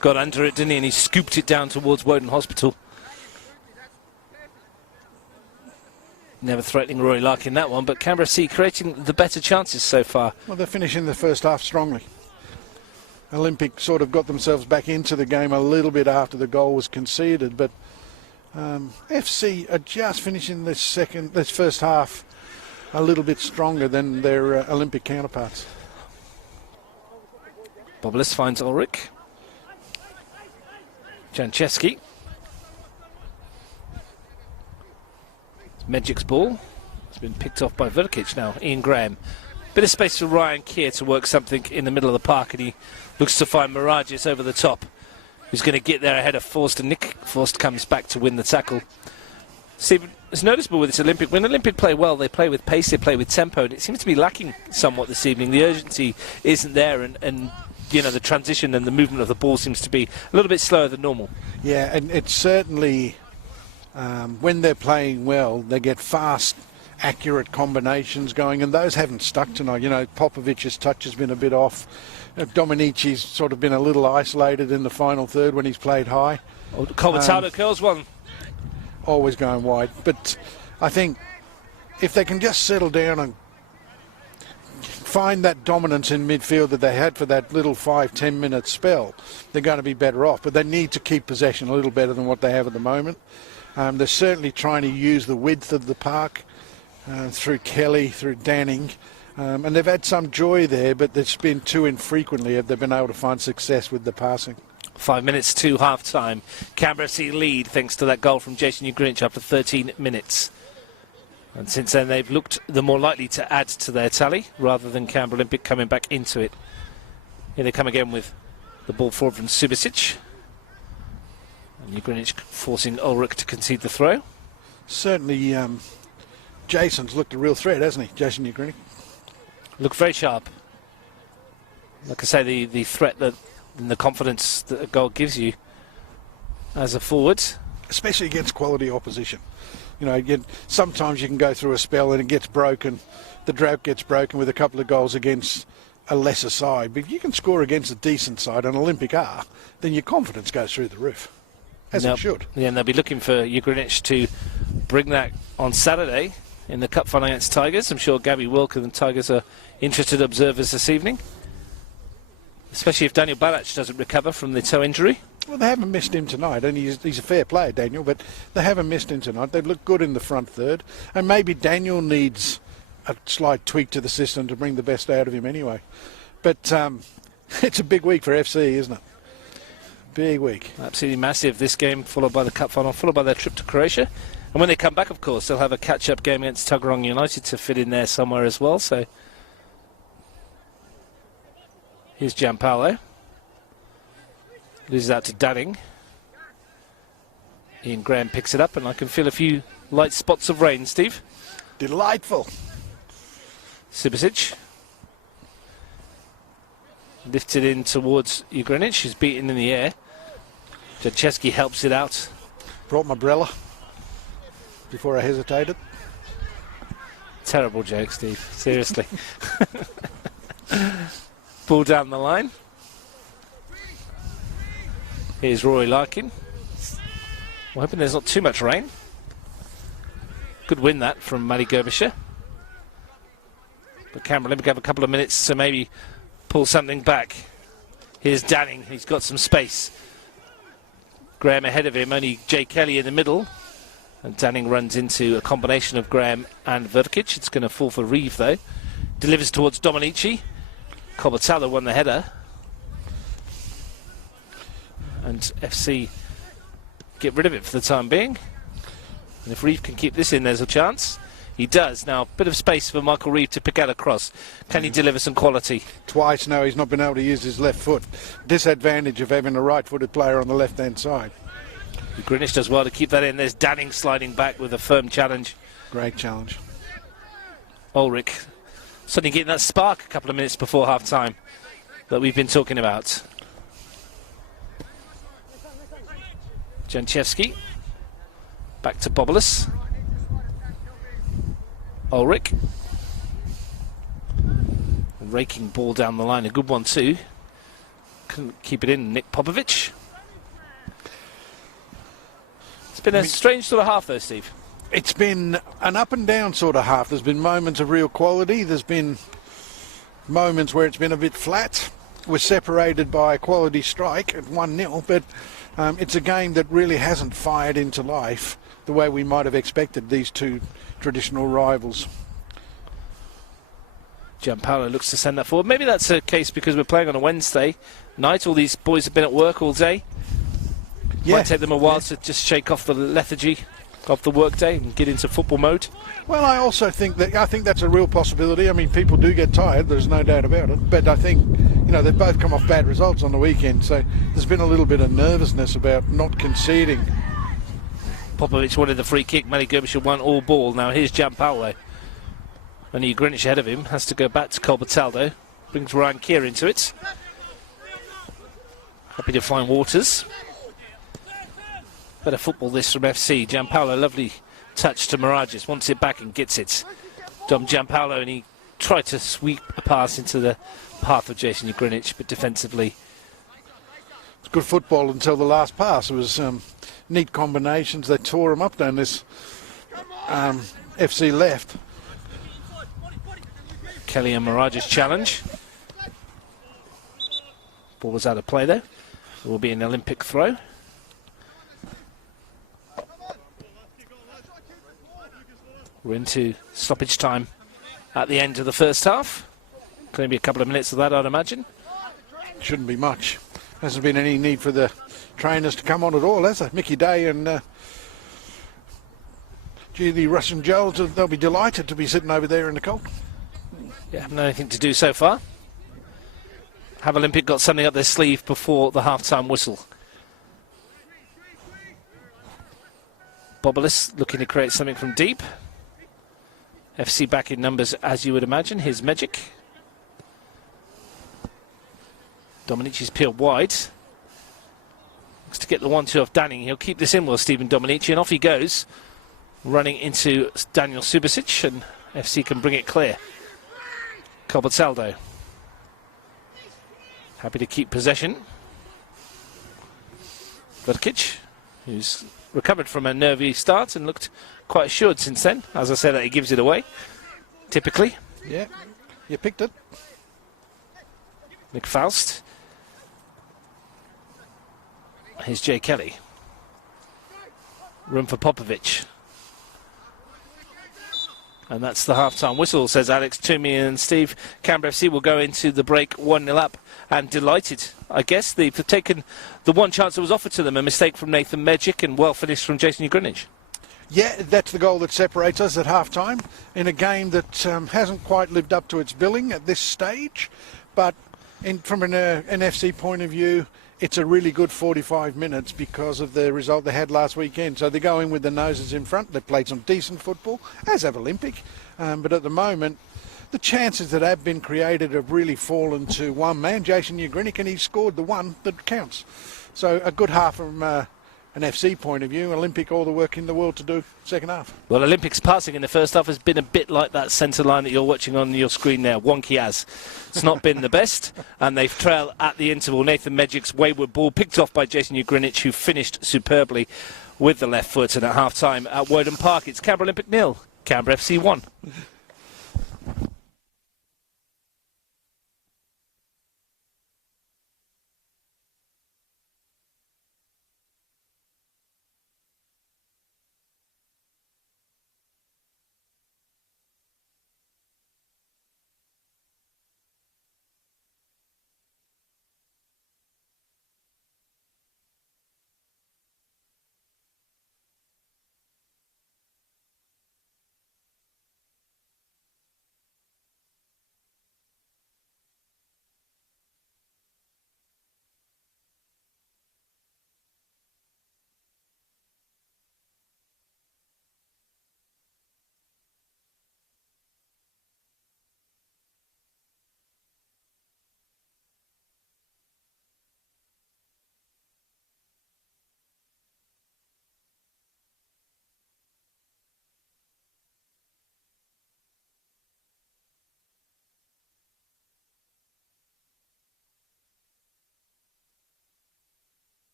Got under it, didn't he? And he scooped it down towards Woden Hospital. Never threatening Rory Larkin that one, but Canberra FC creating the better chances so far. Well, they're finishing the first half strongly. Olympic sort of got themselves back into the game a little bit after the goal was conceded, but FC are just finishing this first half a little bit stronger than their Olympic counterparts. Boblis finds Ulrich. Janchevsky. Magic's ball. It's been picked off by Verkic now. Ian Graham. Bit of space for Ryan Keir to work something in the middle of the park, and he looks to find Mirages over the top, who's going to get there ahead of Forster. Nick Forster comes back to win the tackle. Stephen, it's noticeable with this Olympic. When Olympic play well, they play with pace, they play with tempo, and it seems to be lacking somewhat this evening. The urgency isn't there, and you know, the transition and the movement of the ball seems to be a little bit slower than normal. Yeah, and it's certainly, when they're playing well, they get fast, accurate combinations going, and those haven't stuck tonight. You know, Popovic's touch has been a bit off. Dominici's sort of been a little isolated in the final third when he's played high. Colbertaldo curls one. Always going wide. But I think if they can just settle down and find that dominance in midfield that they had for that little 5-10 minute spell, they're going to be better off. But they need to keep possession a little better than what they have at the moment. They're certainly trying to use the width of the park through Kelly, through Danning. And they've had some joy there, but it's been too infrequently have they been able to find success with the passing. 5 minutes to half-time. Canberra FC lead thanks to that goal from Jason Ugrinic after 13 minutes. And since then they've looked the more likely to add to their tally rather than Canberra Olympic coming back into it. Here they come again with the ball forward from Subasic. And Ugrinic forcing Ulrich to concede the throw. Certainly Jason's looked a real threat, hasn't he, Jason Ugrinic? Looked very sharp. Like I say, the threat that and the confidence that a goal gives you as a forward. Especially against quality opposition. You know, sometimes you can go through a spell and it gets broken. The drought gets broken with a couple of goals against a lesser side. But if you can score against a decent side, an Olympic are, then your confidence goes through the roof. As it should. Yeah, and they'll be looking for Ugrinic to bring that on Saturday in the Cup final against Tigers. I'm sure Gabby Wilk and the Tigers are interested observers this evening. Especially if Daniel Balac doesn't recover from the toe injury. Well, they haven't missed him tonight, and he's a fair player, Daniel, but they haven't missed him tonight. They've looked good in the front third, and maybe Daniel needs a slight tweak to the system to bring the best out of him anyway. But it's a big week for FC, isn't it? Big week. Absolutely massive. This game followed by the Cup final, followed by their trip to Croatia. And when they come back, of course, they'll have a catch-up game against Tuggeranong United to fit in there somewhere as well. So here's Gianpaolo. Loses out to Dunning. Ian Graham picks it up, and I can feel a few light spots of rain, Steve. Delightful. Subasic. Lifted in towards Ugrinic, who's beaten in the air. Janchevsky helps it out. Brought my umbrella before I hesitated. Terrible joke, Steve. Seriously. Ball down the line. Here's Rory Larkin. We're hoping there's not too much rain. Good win that from Matty Gerbisher. But Canberra Olympic have a couple of minutes to maybe pull something back. Here's Danning. He's got some space. Graham ahead of him, only Jay Kelly in the middle. And Danning runs into a combination of Graham and Verkic. It's going to fall for Reeve, though. Delivers towards Dominici. Colbertaldo won the header. And FC get rid of it for the time being. And if Reeve can keep this in, there's a chance. He does. Now, a bit of space for Michael Reeve to pick out a cross. Can he deliver some quality? Twice now he's not been able to use his left foot. Disadvantage of having a right-footed player on the left-hand side. Greenwich does well to keep that in. There's Danning sliding back with a firm challenge. Great challenge. Ulrich suddenly getting that spark a couple of minutes before half-time. that we've been talking about. Janchevsky. Back to Bobolis. Ulrich. Raking ball down the line. A good one too. Couldn't keep it in. Nick Popovic. It's been a strange sort of half though, Steve. It's been an up and down sort of half. There's been moments of real quality. There's been moments where it's been a bit flat. We're separated by a quality strike at 1-0, but it's a game that really hasn't fired into life the way we might have expected these two traditional rivals. Gianpaolo looks to send that forward. Maybe that's a case because we're playing on a Wednesday night. All these boys have been at work all day. Yeah. Might take them a while to just shake off the lethargy of the workday and get into football mode. Well, I also think that's a real possibility. I mean, people do get tired. There's no doubt about it. But I think, they've both come off bad results on the weekend, so there's been a little bit of nervousness about not conceding. Popovic wanted the free kick. Meli Gerbischer won all ball. Now here's Gianpaolo. Only Greenwich ahead of him. Has to go back to Colbertaldo. Brings Ryan Keir into it. Happy to find Waters. Better football this from FC. Gianpaolo, lovely touch to Mirages. Wants it back and gets it. Dom Gianpaolo, and he tried to sweep a pass into the path of Jason Greenwich, but defensively. It's good football until the last pass. It was neat combinations. They tore him up down this FC left. Kelly and Mirages challenge. Ball was out of play though. It will be an Olympic throw. We're into stoppage time at the end of the first half. Going to be a couple of minutes of that, I'd imagine. Shouldn't be much. Hasn't been any need for the trainers to come on at all, has there? Mickey Day and Julie Russ and Joel, they'll be delighted to be sitting over there in the cold. Yeah, haven't anything to do so far. Have Olympic got something up their sleeve before the half-time whistle? Bobolis looking to create something from deep. FC back in numbers, as you would imagine. Here's Magic. Dominici's peeled wide. Looks to get the 1-2 off Danning. He'll keep this in, will Stephen Dominici, and off he goes. Running into Daniel Subasic, and FC can bring it clear. Colbertaldo. Happy to keep possession. Vrkic, who's recovered from a nervy start and looked quite assured since then. As I said, that he gives it away, typically. Yeah, you picked it. Nick Faust. Here's Jay Kelly. Room for Popovic. And that's the half-time whistle, says Alex Toomey and Steve. Canberra FC will go into the break 1-0 up and delighted. I guess they've taken the one chance that was offered to them, a mistake from Nathan Medjic and well finished from Jason Greenwich. Yeah, that's the goal that separates us at half-time in a game that hasn't quite lived up to its billing at this stage. But from an NFC point of view, it's a really good 45 minutes because of the result they had last weekend. So they're going with the noses in front. They've played some decent football, as have Olympic. But at the moment, the chances that have been created have really fallen to one man, Jason Ugrinnik, and he scored the one that counts. So a good half from an FC point of view. Olympic, all the work in the world to do second half. Well, Olympic's passing in the first half has been a bit like that centre line that you're watching on your screen there, wonky as. It's not been the best, and they've trailed at the interval. Nathan Medjic's wayward ball picked off by Jason Ugrinich, who finished superbly with the left foot. And at half-time at Woden Park, it's Canberra Olympic 0, Canberra FC 1.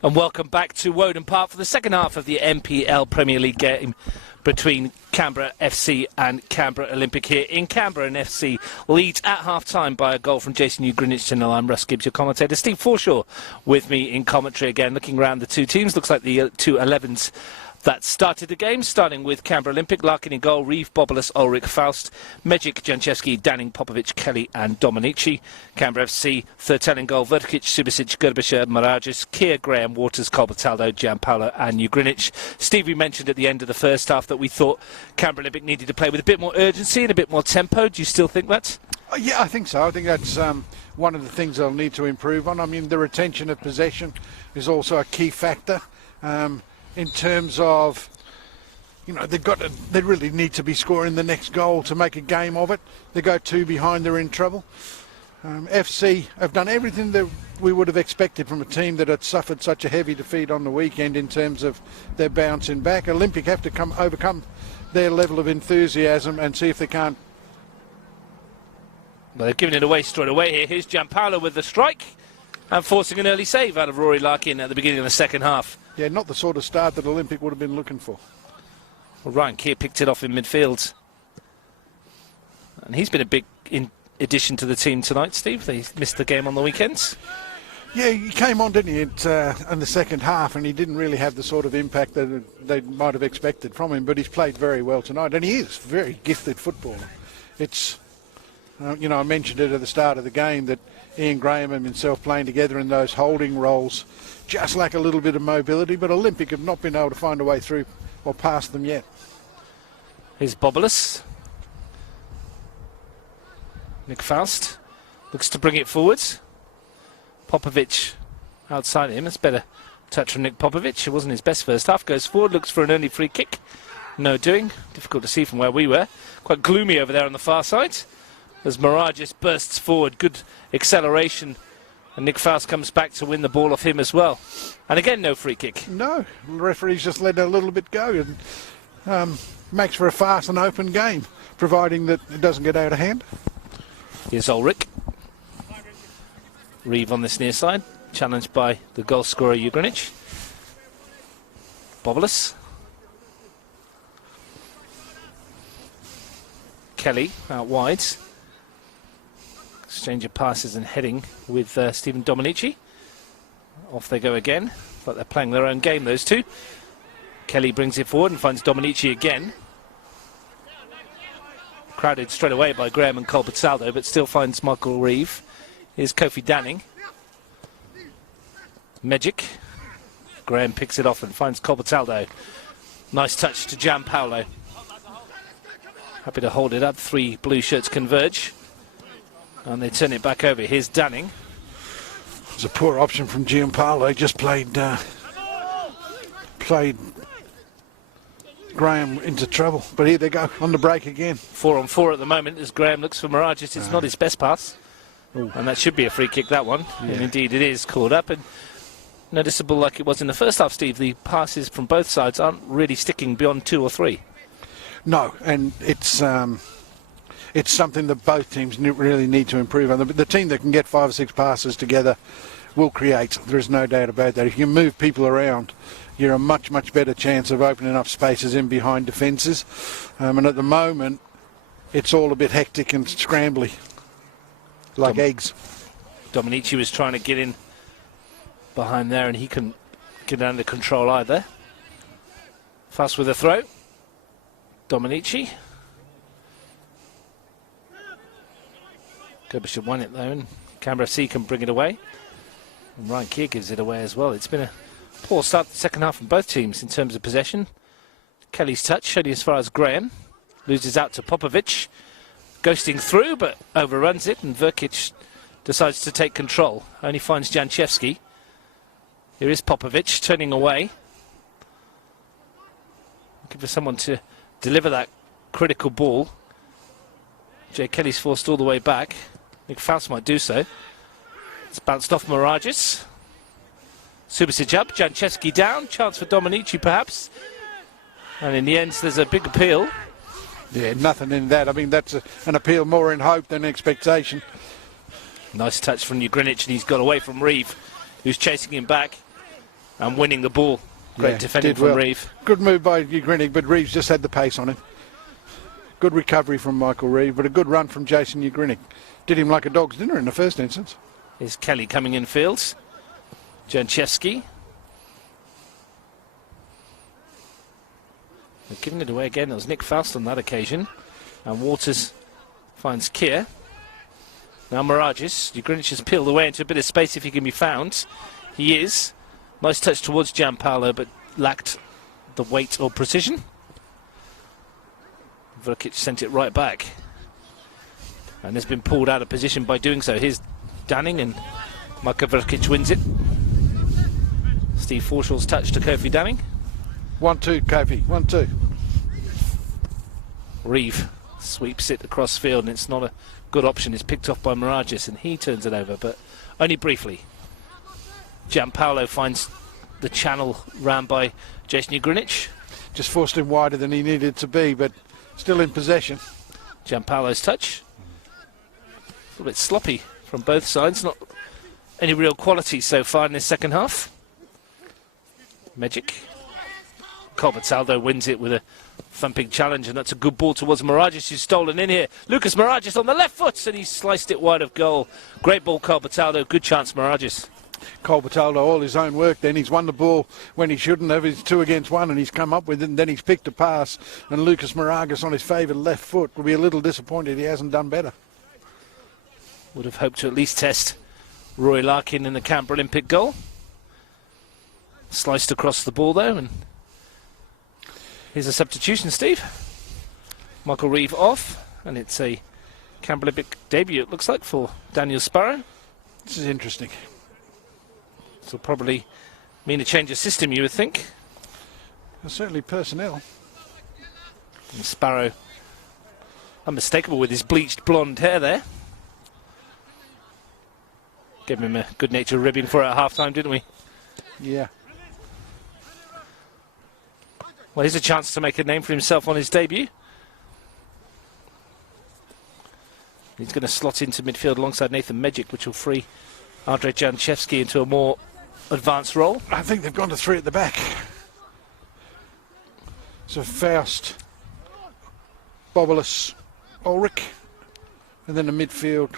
And welcome back to Woden Park for the second half of the NPL Premier League game between Canberra FC and Canberra Olympic here in Canberra. And FC leads at half-time by a goal from Jason Ugrinic to nil. I'm Russ Gibbs, your commentator. Steve Forshaw with me in commentary again, looking around the two teams. Looks like the two 11s that started the game, starting with Canberra Olympic. Larkin in goal, Reeve, Bobolas, Ulrich, Faust, Mejic, Janchevski, Danning, Popovic, Kelly and Dominici. Canberra FC, Thurtel in goal, Verkic, Subasic, Gerbisher, Maragis, Keir, Graham, Waters, Colbertaldo, Gianpaolo and Ugrinic. Steve, we mentioned at the end of the first half that we thought Canberra Olympic needed to play with a bit more urgency and a bit more tempo. Do you still think that? Yeah, I think so. I think that's one of the things they'll need to improve on. I mean, the retention of possession is also a key factor. In terms of, you know, they really need to be scoring the next goal to make a game of it. They go two behind, they're in trouble. FC have done everything that we would have expected from a team that had suffered such a heavy defeat on the weekend in terms of their bouncing back. Olympic have to overcome their level of enthusiasm and see if they can't. Well, they've given it away straight away here. Here's Gianpaolo with the strike and forcing an early save out of Rory Larkin at the beginning of the second half. Yeah, not the sort of start that Olympic would have been looking for. Well, Ryan Keir picked it off in midfield. And he's been a big addition to the team tonight, Steve. They missed the game on the weekends. Yeah, he came on, didn't he, in the second half, and he didn't really have the sort of impact that they might have expected from him, but he's played very well tonight, and he is a very gifted footballer. It's, you know, I mentioned it at the start of the game that Ian Graham and himself playing together in those holding roles just lack a little bit of mobility, but Olympic have not been able to find a way through or past them yet. Here's Bobolas. Nick Faust looks to bring it forwards. Popovic outside him. It's better touch from Nick Popovic. It wasn't his best first half. Goes forward, looks for an early free kick. No doing. Difficult to see from where we were. Quite gloomy over there on the far side as Maragis bursts forward. Good acceleration. And Nick Faust comes back to win the ball off him as well. And again, no free kick. No, the referee's just let a little bit go and makes for a fast and open game, providing that it doesn't get out of hand. Here's Ulrich. Reeve on this near side, challenged by the goal scorer Ugrinic. Bobolas. Kelly out wide. Exchange of passes and heading with Stephen Dominici. Off they go again. But they're playing their own game, those two. Kelly brings it forward and finds Dominici again. Crowded straight away by Graham and Colbertaldo, but still finds Michael Reeve. Here's Kofi Danning. Mejic. Graham picks it off and finds Colbertaldo. Nice touch to Gianpaolo. Happy to hold it up. Three blue shirts converge. And they turn it back over. Here's Danning. It's a poor option from Gianpaolo. Just played Graham into trouble. But here they go on the break again. 4-on-4 at the moment as Graham looks for Maragis. It's not his best pass. Ooh. And that should be a free kick, that one. Yeah. And indeed it is called up. And noticeable like it was in the first half, Steve. The passes from both sides aren't really sticking beyond 2 or 3. No, and it's something that both teams really need to improve on. The team that can get 5 or 6 passes together will create. There is no doubt about that. If you can move people around, you're a much, much better chance of opening up spaces in behind defences. And at the moment, it's all a bit hectic and scrambly, like eggs. Dominici was trying to get in behind there, and he couldn't get under control either. Fast with a throw. Dominici. Gerbisher won it though, and Canberra FC can bring it away. And Ryan Keir gives it away as well. It's been a poor start to the second half from both teams in terms of possession. Kelly's touch only as far as Graham. Loses out to Popovic. Ghosting through, but overruns it, and Verkic decides to take control. Only finds Janchevski. Here is Popovic turning away. Looking for someone to deliver that critical ball. Jay Kelly's forced all the way back. Nick Faust might do so. It's bounced off Maragis. Subasic up, Janchevski down. Chance for Dominici perhaps. And in the end there's a big appeal. Yeah, nothing in that. I mean, that's an appeal more in hope than expectation. Nice touch from Ugrinic, and he's got away from Reeve, who's chasing him back. and winning the ball. Great defending did from well. Reeve. Good move by Ugrinnik, but Reeves just had the pace on him. Good recovery from Michael Reeve, but a good run from Jason Ugrinnik. Did him like a dog's dinner in the first instance. Here's Kelly coming in fields. Janchevsky. They're giving it away again. It was Nick Faust on that occasion. And Waters finds Kier. Now Miragis. Ugrinich has peeled away into a bit of space if he can be found. He is. Nice touch towards Gianpaolo, but lacked the weight or precision. Vrkic sent it right back. And has been pulled out of position by doing so. Here's Danning, and Maka Vrkic wins it. Steve Forshaw's touch to Kofi Danning. 1-2, Kofi. 1-2. Reeve sweeps it across field, and it's not a good option. It's picked off by Miragis, and he turns it over, but only briefly. Gianpaolo finds the channel ran by Jason Ugrinich. Just forced him wider than he needed to be, but still in possession. Gianpaolo's touch. A little bit sloppy from both sides. Not any real quality so far in this second half. Magic. Corbataldo wins it with a thumping challenge, and that's a good ball towards Miragis, who's stolen in here. Lucas Miragis on the left foot, and he sliced it wide of goal. Great ball, Corbataldo. Good chance, Miragis. Corbataldo, all his own work then. He's won the ball when he shouldn't have. He's 2 against 1, and he's come up with it, and then he's picked a pass. And Lucas Miragis on his favoured left foot will be a little disappointed he hasn't done better. Would have hoped to at least test Roy Larkin in the Canberra Olympic goal. Sliced across the ball, though, and here's a substitution, Steve. Michael Reeve off, and it's a Canberra Olympic debut, it looks like, for Daniel Sparrow. This is interesting. This will probably mean a change of system, you would think. Well, certainly personnel. And Sparrow, unmistakable with his bleached blonde hair there. Gave him a good-natured ribbing for it at half-time, didn't we? Yeah. Well, here's a chance to make a name for himself on his debut. He's going to slot into midfield alongside Nathan Mejic, which will free Andrei Janchevsky into a more advanced role. I think they've gone to 3 at the back. So Faust, Bobolas, Ulrich, and then the midfield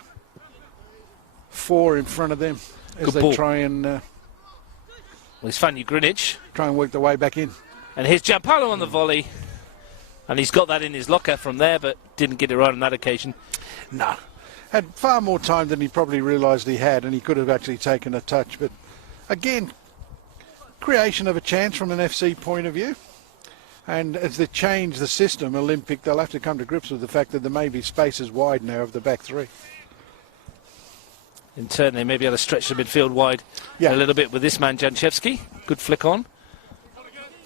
4 in front of them as Good they ball. try and Well, he's found Ugrinich. try and work their way back in. And here's Gianpaolo on the volley. And he's got that in his locker from there, but didn't get it right on that occasion. No. Had far more time than he probably realised he had, and he could have actually taken a touch. But again, creation of a chance from an FC point of view. And as they change the system, Olympic, they'll have to come to grips with the fact that there may be spaces wide now of the back 3. In turn, they may be able to stretch the midfield wide Yeah. a little bit with this man, Janchevsky. Good flick on.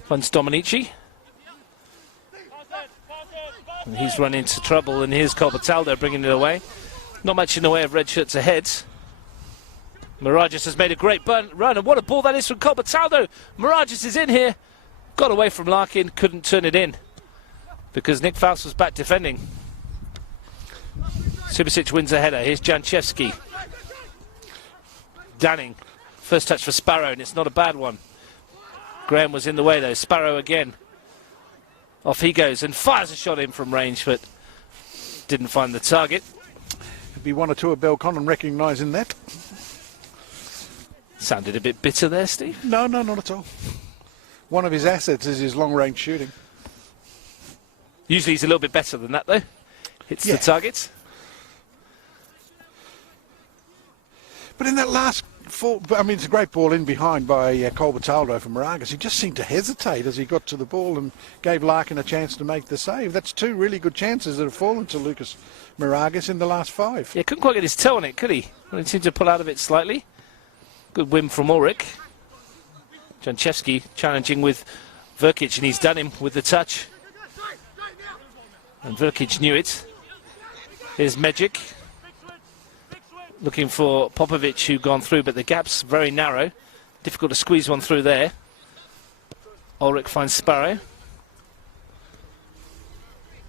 Finds Dominici. And he's run into trouble, and here's Corbataldo bringing it away. Not much in the way of red shirts ahead. Miragis has made a great run, and what a ball that is from Corbataldo. Miragis is in here. Got away from Larkin, couldn't turn it in because Nick Faust was back defending. Subasic wins a header. Here's Janchevsky. Danning. First touch for Sparrow, and it's not a bad one. Graham was in the way, though. Sparrow again. Off he goes and fires a shot in from range, but didn't find the target. It'd be 1 or 2 of Belconnen recognising that. Sounded a bit bitter there, Steve. No, not at all. One of his assets is his long-range shooting. Usually he's a little bit better than that, though. Hits Yeah. the target. But in that last it's a great ball in behind by Corbataldo from Miragis. He just seemed to hesitate as he got to the ball and gave Larkin a chance to make the save. That's 2 really good chances that have fallen to Lucas Miragis in the last 5. Yeah, couldn't quite get his toe on it, could he? Well, he seemed to pull out of it slightly. Good win from Ulrich. Janchevsky challenging with Vrkic, and he's done him with the touch. And Vrkic knew it. Here's Mejic. Looking for Popovic, who gone through, but the gap's very narrow. Difficult to squeeze one through there. Ulrich finds Sparrow.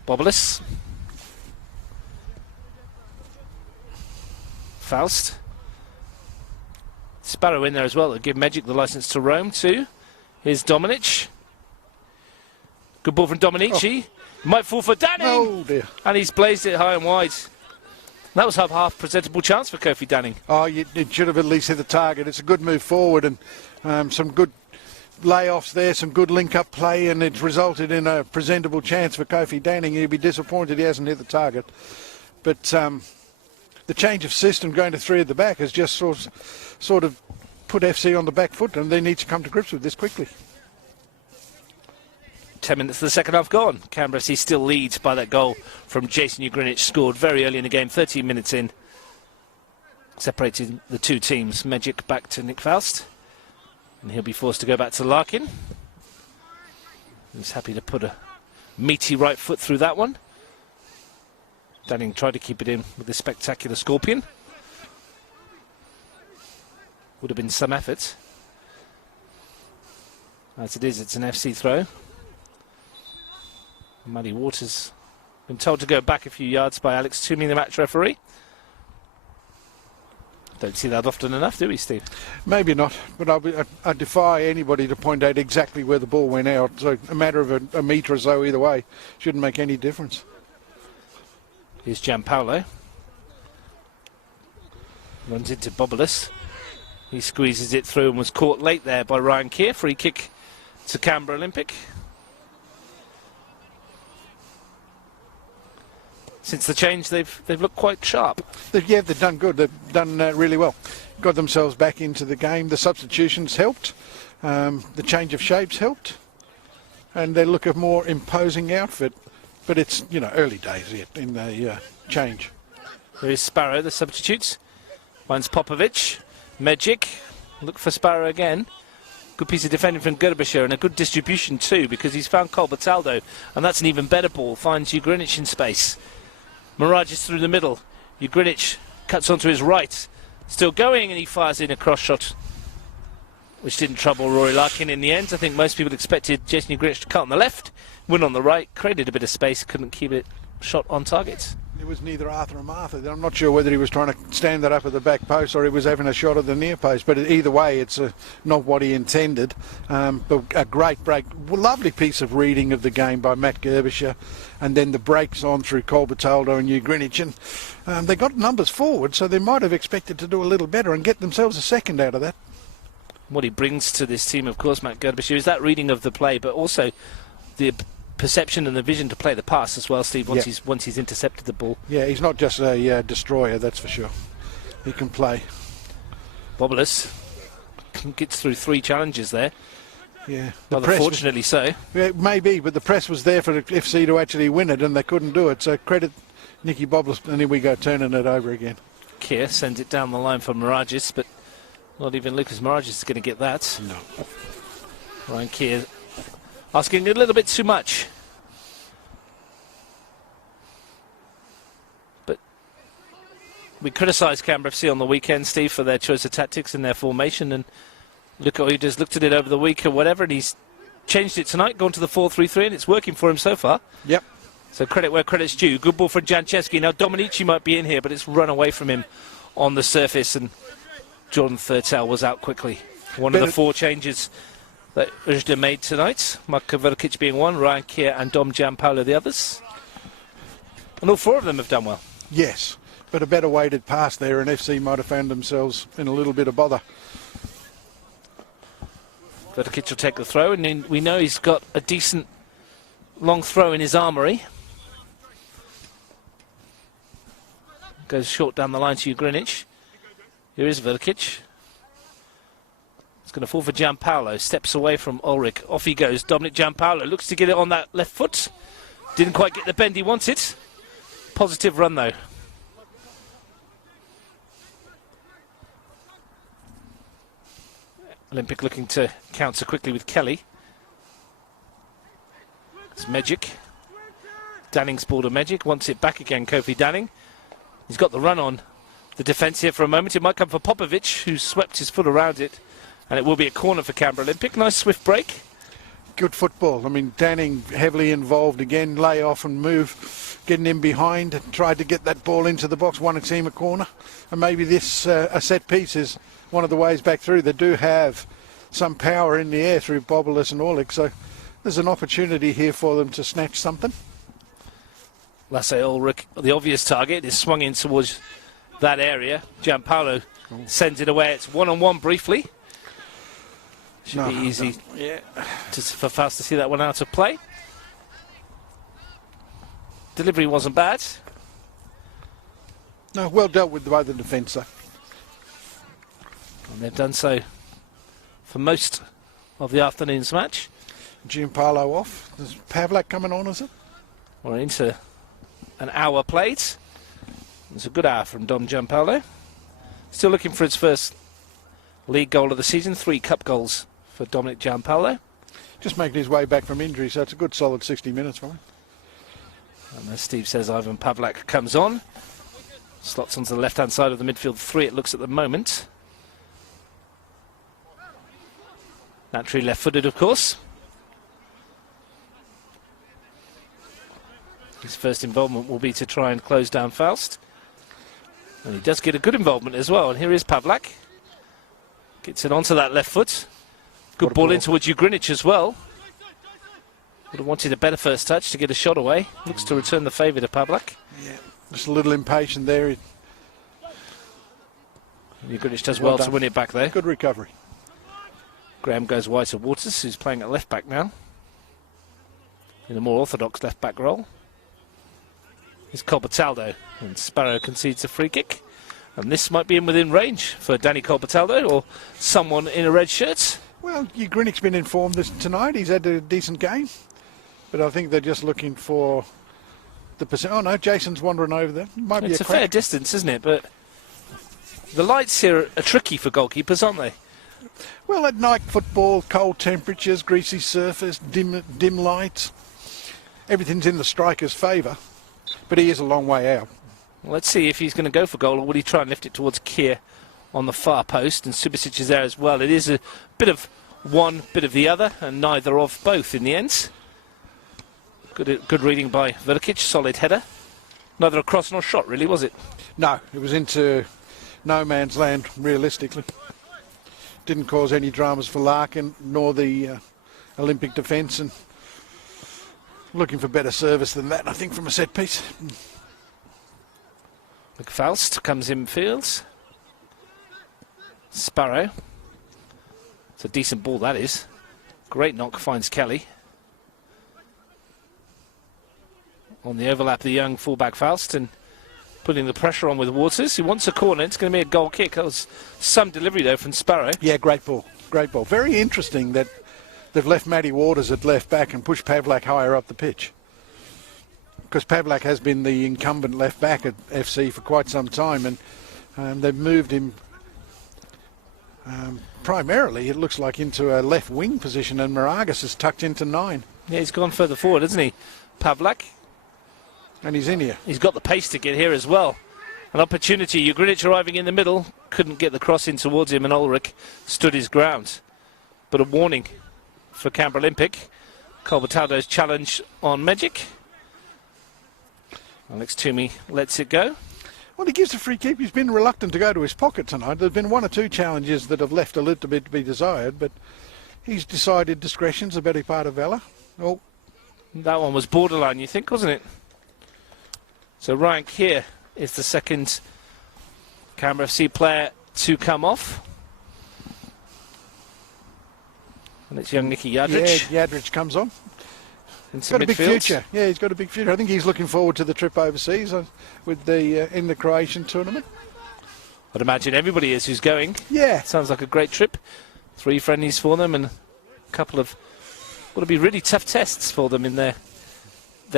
Bobolas. Faust. Sparrow in there as well. They'll give Magic the licence to roam too. Here's Dominic. Good ball from Dominici. Might fall for Danning. Oh dear. And he's blazed it high and wide. That was a half presentable chance for Kofi Danning. Oh, it should have at least hit the target. It's a good move forward and some good layoffs there, some good link-up play, and it's resulted in a presentable chance for Kofi Danning. He'll be disappointed he hasn't hit the target. But the change of system going to 3 at the back has just sort of put FC on the back foot, and they need to come to grips with this quickly. 10 minutes of the second half gone. Canberra FC still leads by that goal from Jason Ugrinich, scored very early in the game, 13 minutes in. Separating the two teams. Magic back to Nick Faust. And he'll be forced to go back to Larkin. He's happy to put a meaty right foot through that one. Danning tried to keep it in with this spectacular scorpion. Would have been some effort. As it is, it's an FC throw. Muddy Waters been told to go back a few yards by Alex Toomey, the match referee. Don't see that often enough, do we, Steve? Maybe not, but I defy anybody to point out exactly where the ball went out. So a matter of a metre or so either way shouldn't make any difference. Here's Gianpaolo. Runs into Bobolus. He squeezes it through and was caught late there by Ryan Keir. Free kick to Canberra Olympic. Since the change, they've looked quite sharp. Yeah, they've done good. They've done really well. Got themselves back into the game. The substitutions helped. The change of shapes helped. And they look a more imposing outfit. But it's, early days yet in the change. There is Sparrow, the substitutes. Finds Popovic. Magic. Look for Sparrow again. Good piece of defending from Gerbersher and a good distribution too, because he's found Colbertaldo. And that's an even better ball. Finds Ugrinich in space. Mirage is through the middle. Ugrinich cuts onto his right. Still going, and he fires in a cross shot, which didn't trouble Rory Larkin in the end. I think most people expected Jason Ugrinich to cut on the left, win on the right, created a bit of space, couldn't keep it shot on target. It was neither Arthur or Martha. I'm not sure whether he was trying to stand that up at the back post or he was having a shot at the near post. But either way, it's not what he intended. But a great break. Lovely piece of reading of the game by Matt Gerbersher. And then the breaks on through Colbertaldo and Ugrinich. And they got numbers forward, so they might have expected to do a little better and get themselves a second out of that. What he brings to this team, of course, Matt Gerbersher, is that reading of the play, but also the perception and the vision to play the pass as well, Steve, once he's intercepted the ball. Yeah, he's not just a destroyer, that's for sure. He can play. Bobolus gets through 3 challenges there. Yeah. Fortunately so. Yeah, maybe, but the press was there for the FC to actually win it, and they couldn't do it. So credit Nicky Bobolus, and here we go, turning it over again. Keir sends it down the line for Mirages, but not even Lucas Mirages is going to get that. No. Ryan Keir asking a little bit too much. But we criticised Canberra FC on the weekend, Steve, for their choice of tactics and their formation, and look at just looked at it over the week or whatever, and he's changed it tonight, gone to the 4-3-3, and it's working for him so far. Yep. So credit where credit's due. Good ball for Janchevsky. Now Dominici might be in here, but it's run away from him on the surface, and Jordan Thurtell was out quickly. One of the 4 changes that Ujda made tonight. Marko Verkic being one, Ryan Keir and Dom Gianpaolo the others. And all 4 of them have done well. Yes, but a better weighted pass there, and FC might have found themselves in a little bit of bother. Verkic will take the throw, and we know he's got a decent long throw in his armoury. Goes short down the line to Ugrinich. Here is Verkic. It's going to fall for Gianpaolo. Steps away from Ulrich. Off he goes. Dominic Gianpaolo looks to get it on that left foot. Didn't quite get the bend he wanted. Positive run though. Olympic looking to counter quickly with Kelly. It's Magic. Danning's ball to Magic. Wants it back again, Kofi Danning. He's got the run on the defence here for a moment. It might come for Popovic, who swept his foot around it. And it will be a corner for Canberra Olympic. Nice swift break. good football. I mean, Danning heavily involved again, lay off and move, getting in behind, and tried to get that ball into the box, won a team a corner. And maybe this a set piece is one of the ways back through. They do have some power in the air through Bobolas and Orlick, so there's an opportunity here for them to snatch something. Lasse Ulrich, the obvious target, is swung in towards that area. Gianpaolo sends it away. It's one-on-one briefly. Should be easy for Faust to see that one out of play. Delivery wasn't bad. No, well dealt with by the defence, though. And they've done so for most of the afternoon's match. Gianpaolo off. There's Pavlak coming on, is it? We're into an hour played. It's a good hour from Dom Gianpaolo. Still looking for his first league goal of the season. 3 cup goals for Dominic Gianpaolo. Just making his way back from injury, so it's a good solid 60 minutes for him. And as Steve says, Ivan Pavlak comes on. Slots onto the left-hand side of the midfield 3, it looks at the moment. Naturally left-footed, of course. His first involvement will be to try and close down Faust. And he does get a good involvement as well. And here is Pavlak. Gets it onto that left foot. Good ball in towards Ugrinic as well. Would have wanted a better first touch to get a shot away. Looks to return the favour to Pavlak. Yeah, just a little impatient there. Ugrinic does well to win it back there. Good recovery. Graham goes wide to Waters, who's playing at left back now. In a more orthodox left back role. Here's Colbertaldo, and Sparrow concedes a free kick. And this might be in within range for Danny Colbertaldo or someone in a red shirt. Well, Ugrinic been informed tonight. He's had a decent game. But I think they're just looking for the percent. Oh no, Jason's wandering over there. Might be it's a fair distance, isn't it? But the lights here are tricky for goalkeepers, aren't they? Well, at night football, cold temperatures, greasy surface, dim lights. Everything's in the striker's favour. But he is a long way out. Well, let's see if he's going to go for goal, or would he try and lift it towards Kier on the far post. And Subasic is there as well. It is a bit of one, bit of the other, and neither of both in the end. Good reading by Velkic, solid header. Neither a cross nor shot, really, was it? No, it was into no man's land, realistically. Didn't cause any dramas for Larkin, nor the Olympic defence, and looking for better service than that, I think, from a set piece. McFaust comes in fields. Sparrow. It's a decent ball, that is. Great knock, finds Kelly. On the overlap, the young fullback Faust, and putting the pressure on with Waters. He wants a corner. It's going to be a goal kick. That was some delivery, though, from Sparrow. Yeah, great ball. Great ball. Very interesting that they've left Matty Waters at left back and pushed Pavlak higher up the pitch. Because Pavlak has been the incumbent left back at FC for quite some time, and they've moved him primarily, it looks like, into a left wing position, and Moragas is tucked into 9. Yeah, he's gone further forward, hasn't he, Pavlak? And he's in here. He's got the pace to get here as well. An opportunity. Ugrinic arriving in the middle. Couldn't get the cross in towards him, and Ulrich stood his ground. But a warning for Canberra Olympic. Colbertaldo's challenge on Magic. Alex Toomey lets it go. Well, he gives a free kick. He's been reluctant to go to his pocket tonight. There's been 1 or 2 challenges that have left a little bit to be desired, but he's decided discretion's a better part of valour. Oh. That one was borderline, you think, wasn't it? So Ryan Keir is the second Canberra FC player to come off. And it's young Nicky Yadrich. Yeah, Yadrich comes on. He's got a big future. Yeah, he's got a big future. I think he's looking forward to the trip overseas with the in the Croatian tournament. I'd imagine everybody is who's going. Yeah. Sounds like a great trip. 3 friendlies for them and a couple of what'll be really tough tests for them in their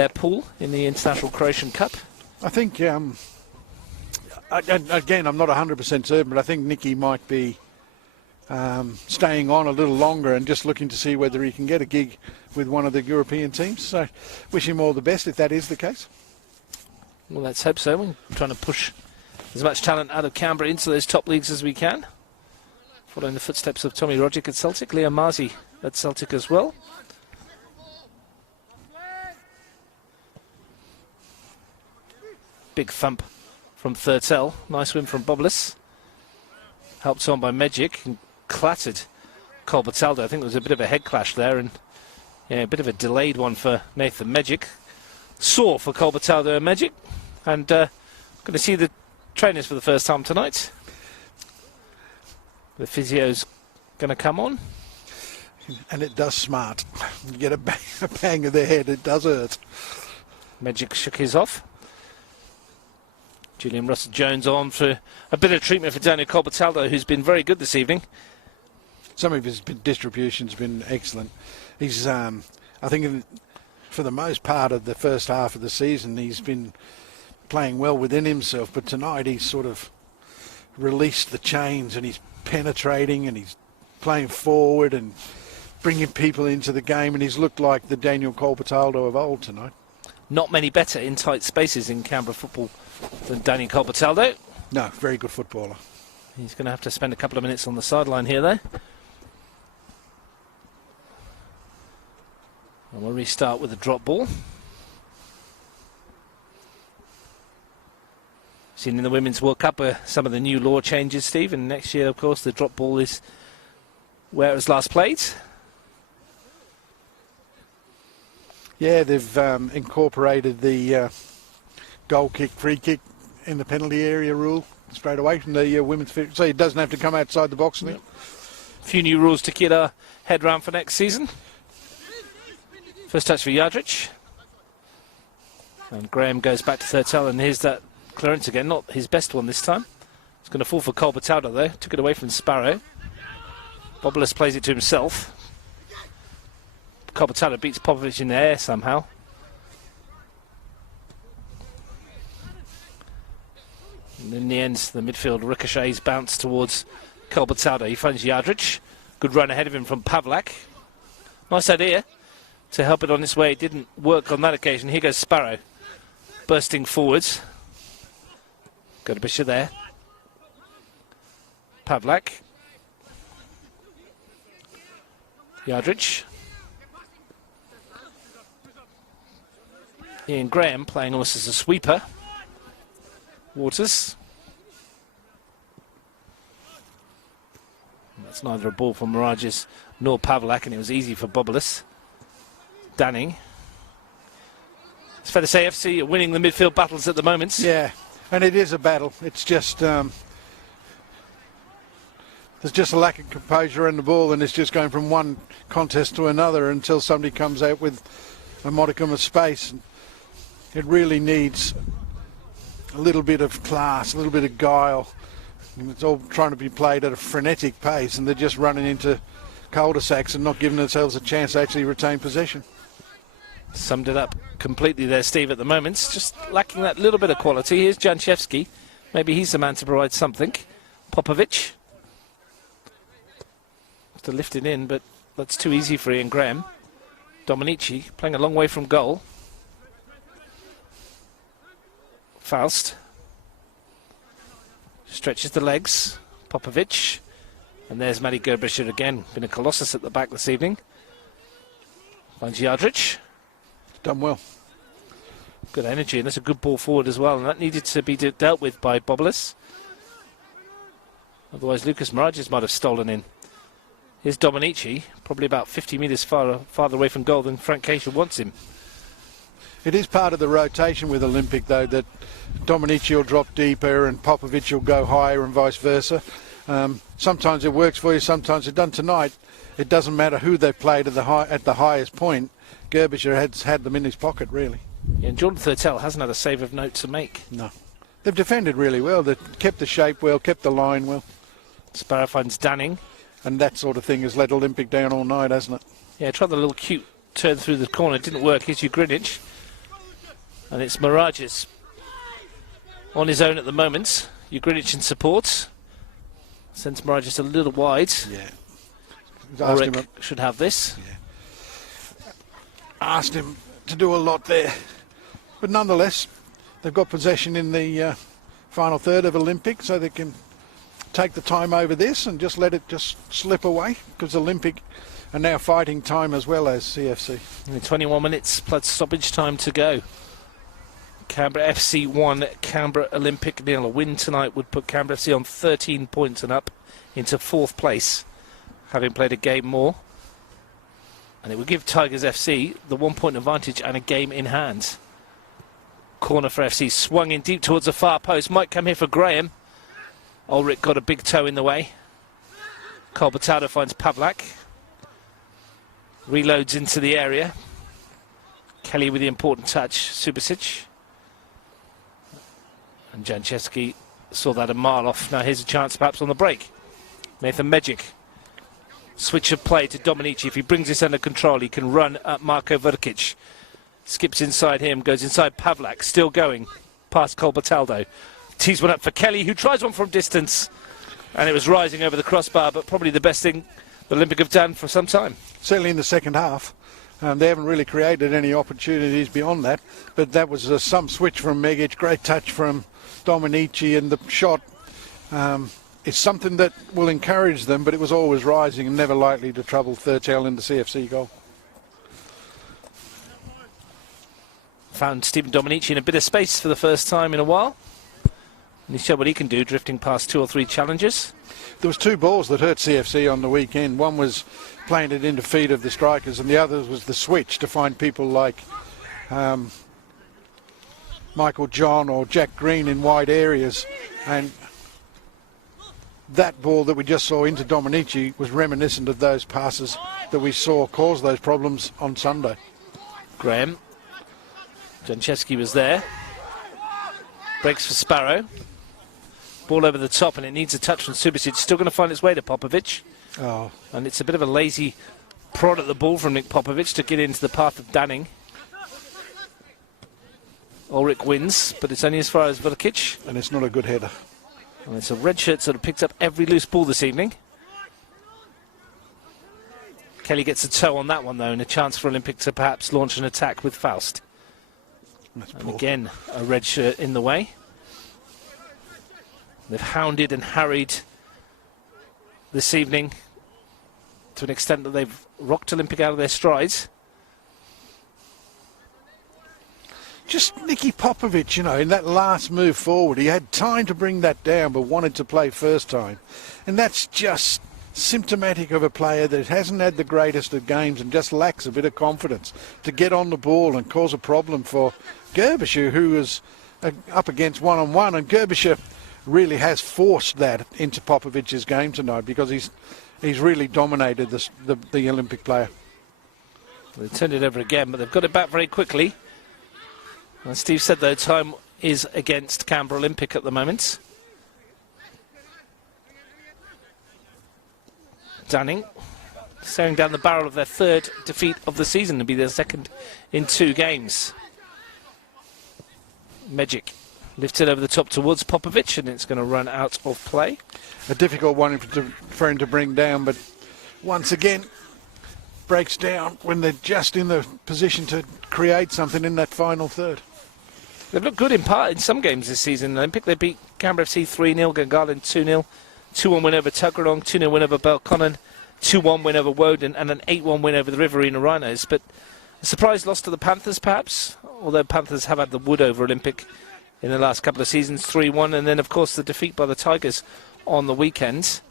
pool in the International Croatian Cup. I think, again, I'm not 100% certain, but I think Nicky might be staying on a little longer and just looking to see whether he can get a gig with one of the European teams. So wish him all the best if that is the case. Well, let's hope so. We're trying to push as much talent out of Canberra into those top leagues as we can. Following the footsteps of Tommy Rogic at Celtic, Liam Marzi at Celtic as well. Big thump from Thurtell. Nice win from Boblis. Helped on by Magic and clattered Colbertaldo. I think there was a bit of a head clash there, and yeah, a bit of a delayed one for Nathan Magic. Sore for Colbertaldo and Magic. And going to see the trainers for the first time tonight. The physio's going to come on. And it does smart. You get a bang of the head, it does hurt. Magic shook his off. Julian Russell-Jones on for a bit of treatment for Daniel Colbertaldo, who's been very good this evening. Some of his distribution's been excellent. He's, I think, for the most part of the first half of the season, he's been playing well within himself. But tonight, he's sort of released the chains, and he's penetrating, and he's playing forward and bringing people into the game. And he's looked like the Daniel Colbertaldo of old tonight. Not many better in tight spaces in Canberra football than Daniel Colbertaldo. No, very good footballer. He's going to have to spend a couple of minutes on the sideline here, though. And we'll restart with a drop ball. Seen in the Women's World Cup some of the new law changes, Steve, and next year, of course, the drop ball is where it was last played. Yeah, they've incorporated the goal kick, free kick in the penalty area rule straight away from the women's, so it doesn't have to come outside the box. Yep. A few new rules to get our head round for next season. First touch for Yardrich. And Graham goes back to Thurtell, and here's that clearance again, not his best one this time. It's going to fall for Colbertaldo though, took it away from Sparrow. Boblis plays it to himself. Colbertaldo beats Popovich in the air somehow. And in the end, the midfield ricochets bounce towards Colbertaldo. He finds Yardrich. Good run ahead of him from Pavlak. Nice idea to help it on its way. It didn't work on that occasion. Here goes Sparrow, bursting forwards. Got a bishop there. Pavlak. Yardrich. Ian Graham playing almost as a sweeper. Waters. That's neither a ball from Mirages nor Pavlak, and it was easy for Boblis. Danning. It's fair to say FC are winning the midfield battles at the moment. Yeah, and it is a battle. It's just there's just a lack of composure in the ball, and it's just going from one contest to another until somebody comes out with a modicum of space. It really needs a little bit of class, a little bit of guile. And it's all trying to be played at a frenetic pace, and they're just running into cul-de-sacs and not giving themselves a chance to actually retain possession. Summed it up completely there, Steve, at the moment. Just lacking that little bit of quality. Here's Janchevsky. Maybe he's the man to provide something. Popovich. To lift it in, but that's too easy for Ian Graham. Dominici playing a long way from goal. Faust stretches the legs. Popovich. And there's Matty Gerbischer again. Been a colossus at the back this evening. Finds Yardrich. Done well. Good energy, and that's a good ball forward as well. And that needed to be dealt with by Boblis. Otherwise, Lucas Mirages might have stolen in. Here's Dominici, probably about 50 metres farther away from goal than Frank Keisha wants him. It is part of the rotation with Olympic, though, that Dominici will drop deeper and Popovich will go higher and vice versa. Sometimes it works for you, sometimes it doesn't. Tonight, it doesn't matter who they played at the highest point. Gerbischer has had them in his pocket, really. Yeah, and Jordan Thurtell hasn't had a save of note to make. No. They've defended really well. They've kept the shape well, kept the line well. Sparrow finds Danning. And that sort of thing has let Olympic down all night, hasn't it? Yeah, tried the little cute turn through the corner. It didn't work. Here's Greenwich. And it's Mirages on his own at the moment. Greenwich in support. Sends Mirages a little wide. Yeah. Ulrich should have this. Yeah. Asked him to do a lot there. But nonetheless, they've got possession in the final third of Olympic, so they can take the time over this and just let it just slip away, because Olympic are now fighting time as well as CFC. Only 21 minutes plus stoppage time to go. Canberra FC 1, Canberra Olympic 0. A win tonight would put Canberra FC on 13 points and up into 4th place, having played a game more. And it would give Tigers FC the 1 point advantage and a game in hand. Corner for FC, swung in deep towards the far post. Might come here for Graham. Ulrich got a big toe in the way. Colbertado finds Pavlak. Reloads into the area. Kelly with the important touch. Subasic. And Janchevsky saw that a mile off. Now here's a chance perhaps on the break. Nathan Mejic. Switch of play to Dominici. If he brings this under control, he can run at Marko Vrkic. Skips inside him, goes inside Pavlak, still going past Colbertaldo. Tees one up for Kelly, who tries one from distance. And it was rising over the crossbar, but probably the best thing the Olympic have done for some time. Certainly in the second half. They haven't really created any opportunities beyond that. But that was some switch from Megic, great touch from Dominici, and the shot is something that will encourage them, but it was always rising and never likely to trouble Thurtell in the CFC goal. Found Stephen Dominici in a bit of space for the first time in a while. And he showed what he can do, drifting past 2 or 3 challenges. There was 2 balls that hurt CFC on the weekend. One was planted into feet of the strikers, and the other was the switch to find people like Michael John or Jack Green in wide areas. And that ball that we just saw into Dominici was reminiscent of those passes that we saw cause those problems on Sunday. Graham. Janchevsky was there. Breaks for Sparrow. Ball over the top, and it needs a touch from Subasic. Still going to find its way to Popovic. Oh. And it's a bit of a lazy prod at the ball from Nick Popovic to get into the path of Danning. Ulrich wins, but it's only as far as Vrkic. And it's not a good header. And it's a red shirt sort of picked up every loose ball this evening. Kelly gets a toe on that one, though, and a chance for Olympic to perhaps launch an attack with Faust. And again, a red shirt in the way. They've hounded and harried this evening to an extent that they've rocked Olympic out of their strides. Just Nicky Popovic, you know, in that last move forward, he had time to bring that down but wanted to play first time. And that's just symptomatic of a player that hasn't had the greatest of games and just lacks a bit of confidence to get on the ball and cause a problem for Gerbischer, who is up against one-on-one. And Gerbischer really has forced that into Popovic's game tonight because he's really dominated the Olympic player. They turned it over again, but they've got it back very quickly. As Steve said, though, time is against Canberra Olympic at the moment. Danning staring down the barrel of their 3rd defeat of the season, to be their 2nd in 2 games. Mejic lifted over the top towards Popovic, and it's going to run out of play. A difficult one for him to bring down, but once again breaks down when they're just in the position to create something in that final third. They've looked good in some games this season. Olympic, they beat Canberra FC 3-0, Gungahlin 2-0, 2-1 win over Tuggeranong, 2-0 win over Belconnen, 2-1 win over Woden, and an 8-1 win over the Riverina Rhinos. But a surprise loss to the Panthers, perhaps, although Panthers have had the wood over Olympic in the last couple of seasons, 3-1, and then, of course, the defeat by the Tigers on the weekend.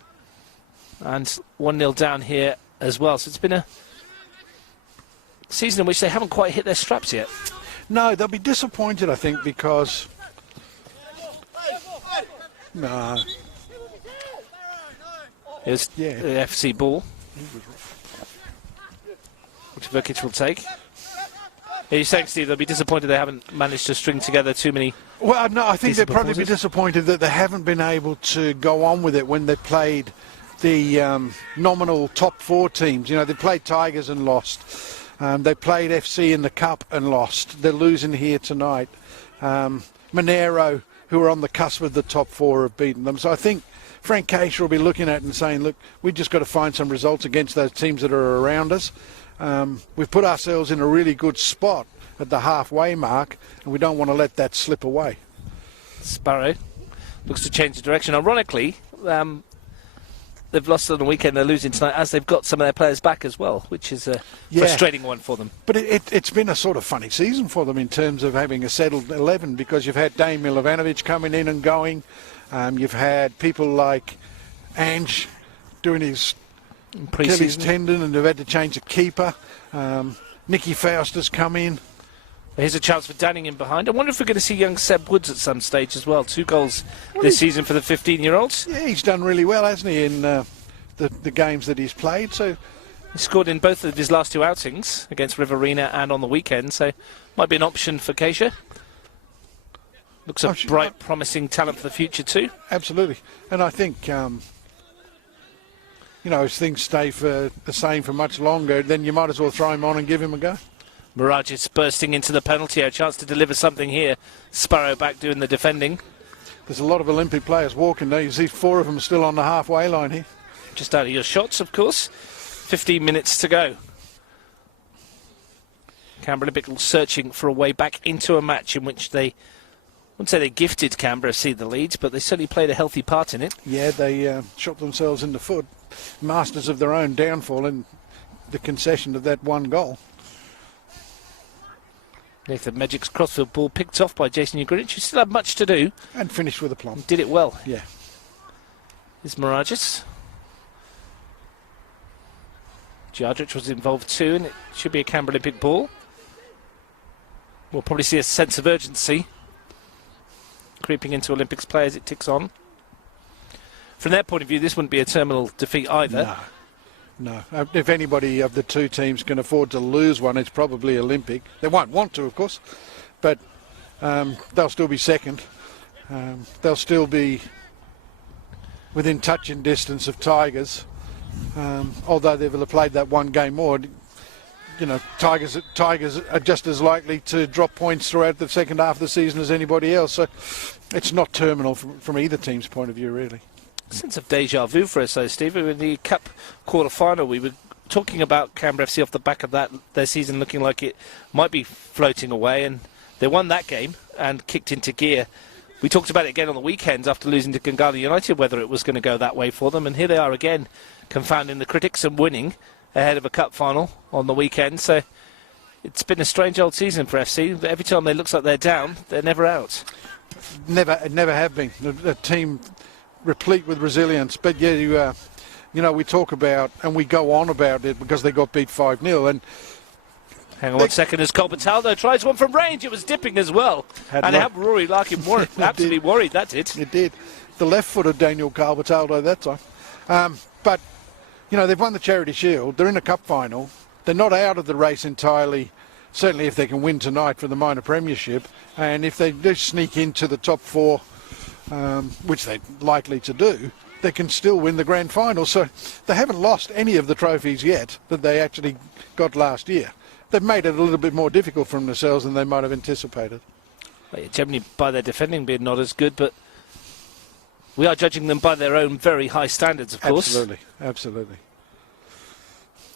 And 1-0 down here as well. So it's been a season in which they haven't quite hit their straps yet. No, they'll be disappointed, I think, because... No. Here's the FC ball, which Vrkic will take. Are you saying, Steve, they'll be disappointed they haven't managed to string together too many? Well, no, I think they'll probably be disappointed that they haven't been able to go on with it when they played the nominal top 4 teams. You know, they played Tigers and lost. They played FC in the Cup and lost. They're losing here tonight. Monero, who are on the cusp of the top 4, have beaten them. So I think Frank Keisha will be looking at it and saying, look, we've just got to find some results against those teams that are around us. We've put ourselves in a really good spot at the halfway mark, and we don't want to let that slip away. Sparrow looks to change the direction. Ironically, the they've lost on the weekend, they're losing tonight, as they've got some of their players back as well, which is a frustrating one for them. But it's been a sort of funny season for them in terms of having a settled 11, because you've had Dane Milovanovic coming in and going. You've had people like Ange doing his Achilles tendon, and they've had to change the keeper. Nicky Faust has come in. Here's a chance for Danning in behind. I wonder if we're going to see young Seb Woods at some stage as well. 2 goals this season for the 15-year-olds. Yeah, he's done really well, hasn't he, in the games that he's played. So he scored in both of his last 2 outings against Riverina and on the weekend, so might be an option for Keisha. Looks a bright, promising talent for the future too. Absolutely. And I think, you know, if things stay the same for much longer, then you might as well throw him on and give him a go. Miragic bursting into the penalty area, a chance to deliver something here. Sparrow back doing the defending. There's a lot of Olympic players walking there. You see 4 of them still on the halfway line here. Just out of your shots, of course. 15 minutes to go. Canberra Olympic searching for a way back into a match in which they, I wouldn't say they gifted Canberra FC the lead, but they certainly played a healthy part in it. Yeah, they shot themselves in the foot. Masters of their own downfall in the concession of that 1 goal. Nathan Magic's crossfield ball picked off by Jason Ugrinic, who still had much to do. And finished with a plum. Did it well. Yeah. Here's Miragic. Giardrich was involved too, and it should be a Canberra Olympic ball. We'll probably see a sense of urgency creeping into Olympics play as it ticks on. From their point of view, this wouldn't be a terminal defeat either. No. If anybody of the 2 teams can afford to lose one, it's probably Olympic. They won't want to, of course, but they'll still be second. They'll still be within touching distance of Tigers, although they will have played that 1 game more. You know, Tigers are just as likely to drop points throughout the second half of the season as anybody else. So it's not terminal from either team's point of view, really. Sense of deja vu for us, though, Steve. In the Cup quarter-final, we were talking about Canberra FC off the back of that, their season looking like it might be floating away, and they won that game and kicked into gear. We talked about it again on the weekend after losing to Gangala United, whether it was going to go that way for them, and here they are again, confounding the critics and winning ahead of a Cup final on the weekend. So it's been a strange old season for FC. Every time they looks like they're down, they're never out. Never have been. A team replete with resilience, but yeah, you know, we talk about and we go on about it because they got beat 5-0. And hang on 1 second, as Colbertaldo tries one from range. It was dipping as well, and it had Rory Larkin absolutely worried. That did. It did. The left foot of Daniel Colbertaldo that time. But you know, they've won the Charity Shield. They're in a cup final. They're not out of the race entirely. Certainly, if they can win tonight for the minor premiership, and if they do sneak into the top 4. Which they're likely to do, they can still win the grand final. So they haven't lost any of the trophies yet that they actually got last year. They've made it a little bit more difficult for themselves than they might have anticipated. Well, yeah, generally by their defending being not as good, but we are judging them by their own very high standards, of course. Absolutely.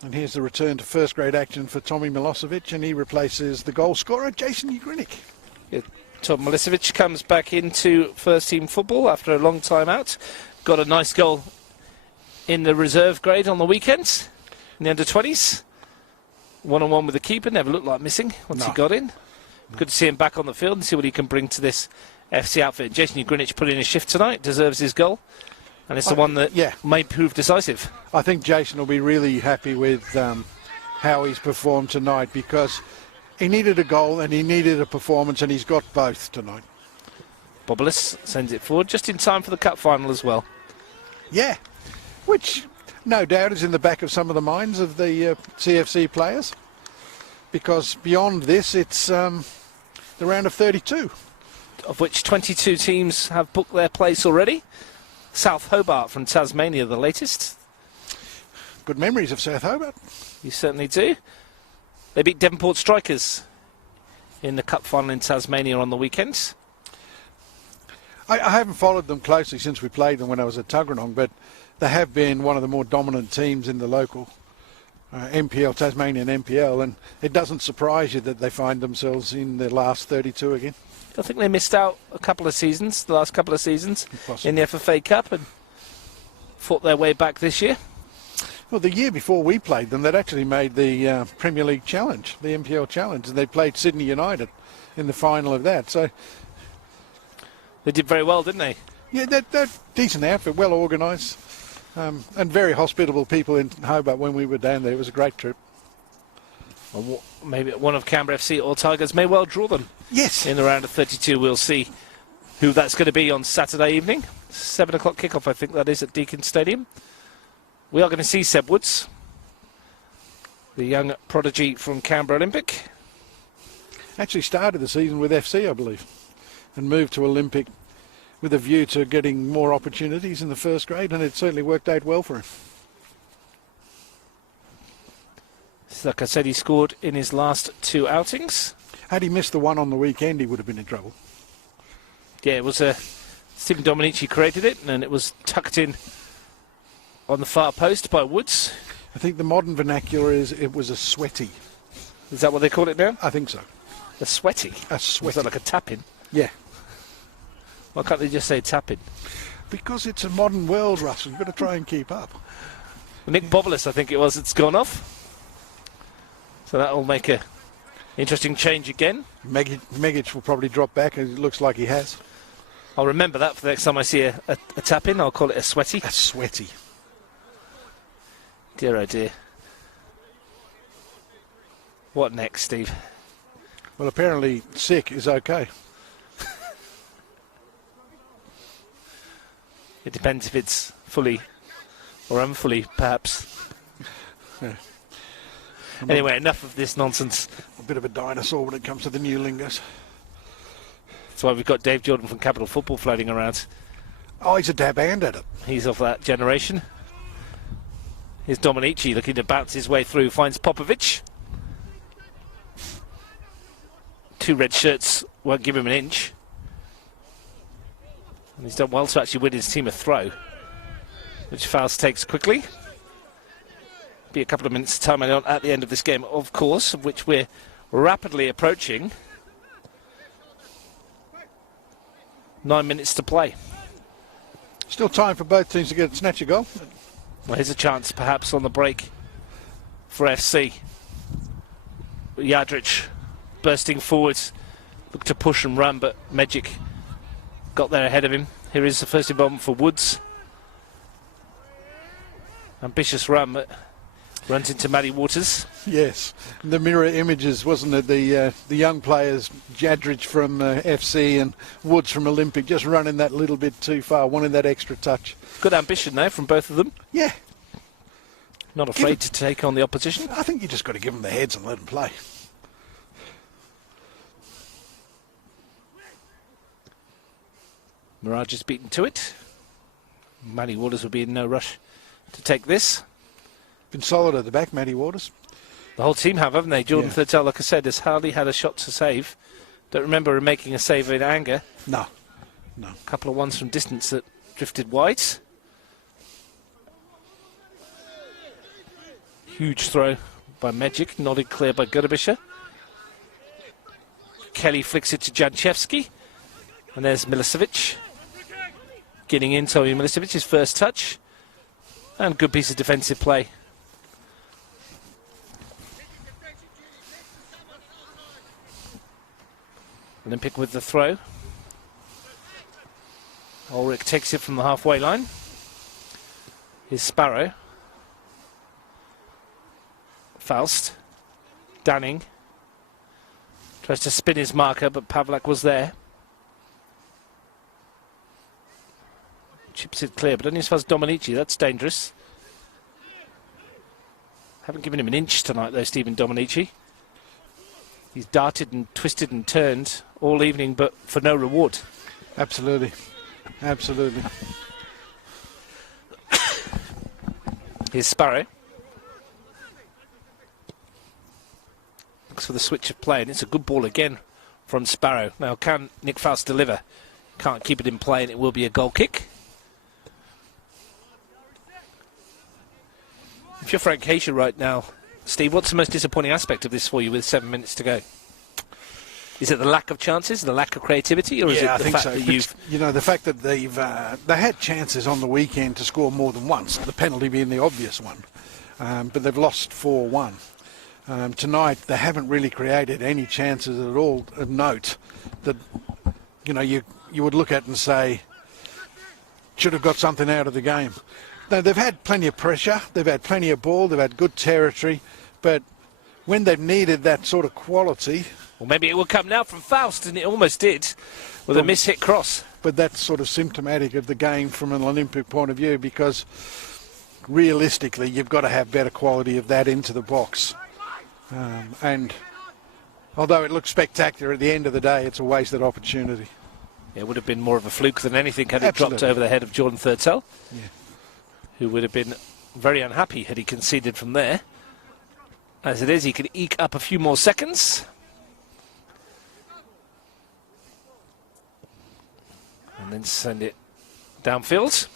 And here's the return to first-grade action for Tommy Milosevic, and he replaces the goal scorer, Jason Ugrinic. Yeah. Tom Milicevic comes back into first-team football after a long time out. Got a nice goal in the reserve grade on the weekends, in the under-20s. 1-on-1 with the keeper, never looked like missing once he got in. Good to see him back on the field and see what he can bring to this FC outfit. Jason Ugrinic put in a shift tonight, deserves his goal. And it's the one that may prove decisive. I think Jason will be really happy with how he's performed tonight, because he needed a goal and he needed a performance, and he's got both tonight. Bobolis sends it forward just in time for the cup final as well. Yeah. Which, no doubt, is in the back of some of the minds of the CFC players, because beyond this, it's the round of 32. Of which 22 teams have booked their place already. South Hobart from Tasmania, the latest. Good memories of South Hobart. You certainly do. They beat Devonport Strikers in the cup final in Tasmania on the weekends. I haven't followed them closely since we played them when I was at Tuggeranong, but they have been one of the more dominant teams in the local NPL, Tasmanian NPL, and it doesn't surprise you that they find themselves in the last 32 again. I think they missed out a couple of seasons, the last couple of seasons, in the FFA Cup, and fought their way back this year? Well, the year before we played them, they'd actually made the Premier League Challenge, the NPL Challenge, and they played Sydney United in the final of that. So they did very well, didn't they? Yeah, they're decent outfit, well organised, and very hospitable people in Hobart when we were down there. It was a great trip. Well, maybe one of Canberra FC or Tigers may well draw them. Yes. In the round of 32, we'll see who that's going to be on Saturday evening. 7 o'clock kickoff, I think that is, at Deakin Stadium. We are going to see Seb Woods, the young prodigy from Canberra Olympic. Actually started the season with FC, I believe, and moved to Olympic with a view to getting more opportunities in the first grade, and it certainly worked out well for him. Like I said, he scored in his last 2 outings. Had he missed the one on the weekend, he would have been in trouble. Yeah, it was Stephen Dominici created it, and it was tucked in on the far post by Woods. I think the modern vernacular is it was a sweaty. Is that what they call it now? I think so. A sweaty? A sweaty. Is that like a tap-in? Yeah. Why can't they just say tap-in? Because it's a modern world, Russell. You've got to try and keep up. Nick Bobolis, I think it was, it's gone off. So that will make a interesting change again. Megic will probably drop back, and it looks like he has. I'll remember that for the next time I see a tap-in. I'll call it a sweaty. A sweaty. Dear oh dear. What next, Steve? Well, apparently sick is okay. It depends if it's fully or unfully, perhaps. Yeah. Anyway, enough of this nonsense. A bit of a dinosaur when it comes to the new lingers. That's why we've got Dave Jordan from Capital Football floating around. Oh, he's a dab hand at it. He's of that generation. Here's Dominici looking to bounce his way through. Finds Popovic. 2 red shirts won't give him an inch. And he's done well to actually win his team a throw, which Faust takes quickly. Be a couple of minutes' time at the end of this game, of course, of which we're rapidly approaching. 9 minutes to play. Still time for both teams to get a snatch a goal. Well, here's a chance, perhaps, on the break for FC. Yadrich bursting forwards, looked to push and run, but Megic got there ahead of him. Here is the first involvement for Woods. Ambitious run, but runs into Matty Waters. Yes, the mirror images, wasn't it? The young players, Jadrich from FC and Woods from Olympic, just running that little bit too far, wanting that extra touch. Good ambition, though, from both of them. Yeah. Not afraid to take on the opposition. I think you just got to give them the heads and let them play. Mirage is beaten to it. Matty Waters will be in no rush to take this. Been solid at the back, Matty Waters. The whole team have, haven't they? Jordan Yeah. Thurtell, like I said, has hardly had a shot to save. Don't remember him making a save in anger. No. A couple of ones from distance that drifted wide. Huge throw by Megic, nodded clear by Gudabisha. Kelly flicks it to Janchevsky. And there's Milicevic. Getting in, Tomi Milicevic's first touch. And good piece of defensive play. Olympic with the throw. Ulrich takes it from the halfway line. Here's Sparrow. Faust. Danning. Tries to spin his marker, but Pavlak was there. Chips it clear, but only as far as Dominici. That's dangerous. Haven't given him an inch tonight, though, Stephen Dominici. He's darted and twisted and turned all evening, but for no reward. Absolutely. Absolutely. Here's Sparrow. Looks for the switch of play, and it's a good ball again from Sparrow. Now, can Nick Faust deliver? Can't keep it in play, and it will be a goal kick. If you're Frank Haysher right now, Steve, what's the most disappointing aspect of this for you with 7 minutes to go? Is it the lack of chances, the lack of creativity, or is it I the think fact so. that you've... The fact that they had chances on the weekend to score more than once, the penalty being the obvious one, but they've lost 4-1. Tonight, they haven't really created any chances at all of note that, you would look at and say, should have got something out of the game. No, they've had plenty of pressure, they've had plenty of ball, they've had good territory, but when they've needed that sort of quality... Well, maybe it will come now from Faust, and it almost did, with a miss-hit cross. But that's sort of symptomatic of the game from an Olympic point of view, because realistically, you've got to have better quality of that into the box. And although it looks spectacular, at the end of the day, it's a wasted opportunity. It would have been more of a fluke than anything had it Absolutely. dropped over the head of Jordan Thurtell, Yeah. who would have been very unhappy had he conceded from there. As it is, he could eke up a few more seconds. And then send it downfield.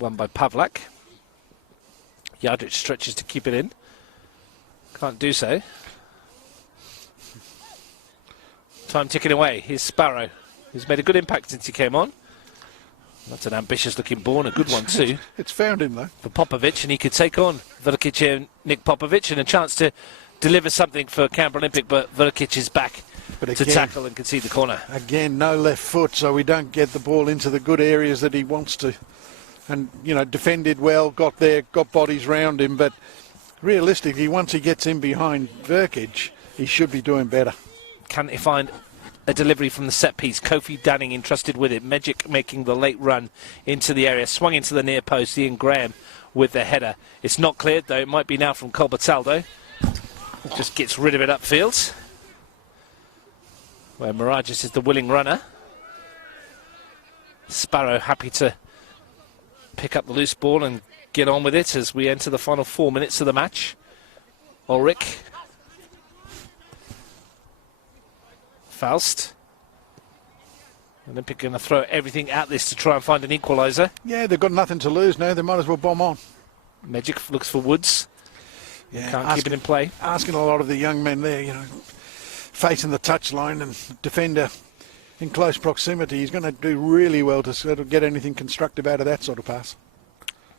Won by Pavlak. Yardrich stretches to keep it in. Can't do so. Time ticking away. Here's Sparrow, who's made a good impact since he came on. That's an ambitious-looking ball, and a good one too. It's found him, though. For Popovic, and he could take on Vrkic and Nick Popovic, and a chance to deliver something for Canberra Olympic, but Vrkic is back to tackle and concede the corner. Again, no left foot, so we don't get the ball into the good areas that he wants to. And, defended well, got there, got bodies round him, but realistically, once he gets in behind Vrkic, he should be doing better. Can he find a delivery from the set piece? Kofi Dunning entrusted with it. Magic making the late run into the area. Swung into the near post. Ian Graham with the header. It's not cleared, though. It might be now from Colbertaldo. Just gets rid of it upfield, where Mirages is the willing runner. Sparrow happy to pick up the loose ball and get on with it as we enter the final 4 minutes of the match. Ulrich. Faust. Olympic going to throw everything at this to try and find an equaliser. Yeah, they've got nothing to lose now. They might as well bomb on. Magic looks for Woods. Yeah, Can't keep it in play. Asking a lot of the young men there, facing the touchline and defender in close proximity. He's going to do really well to sort of get anything constructive out of that sort of pass.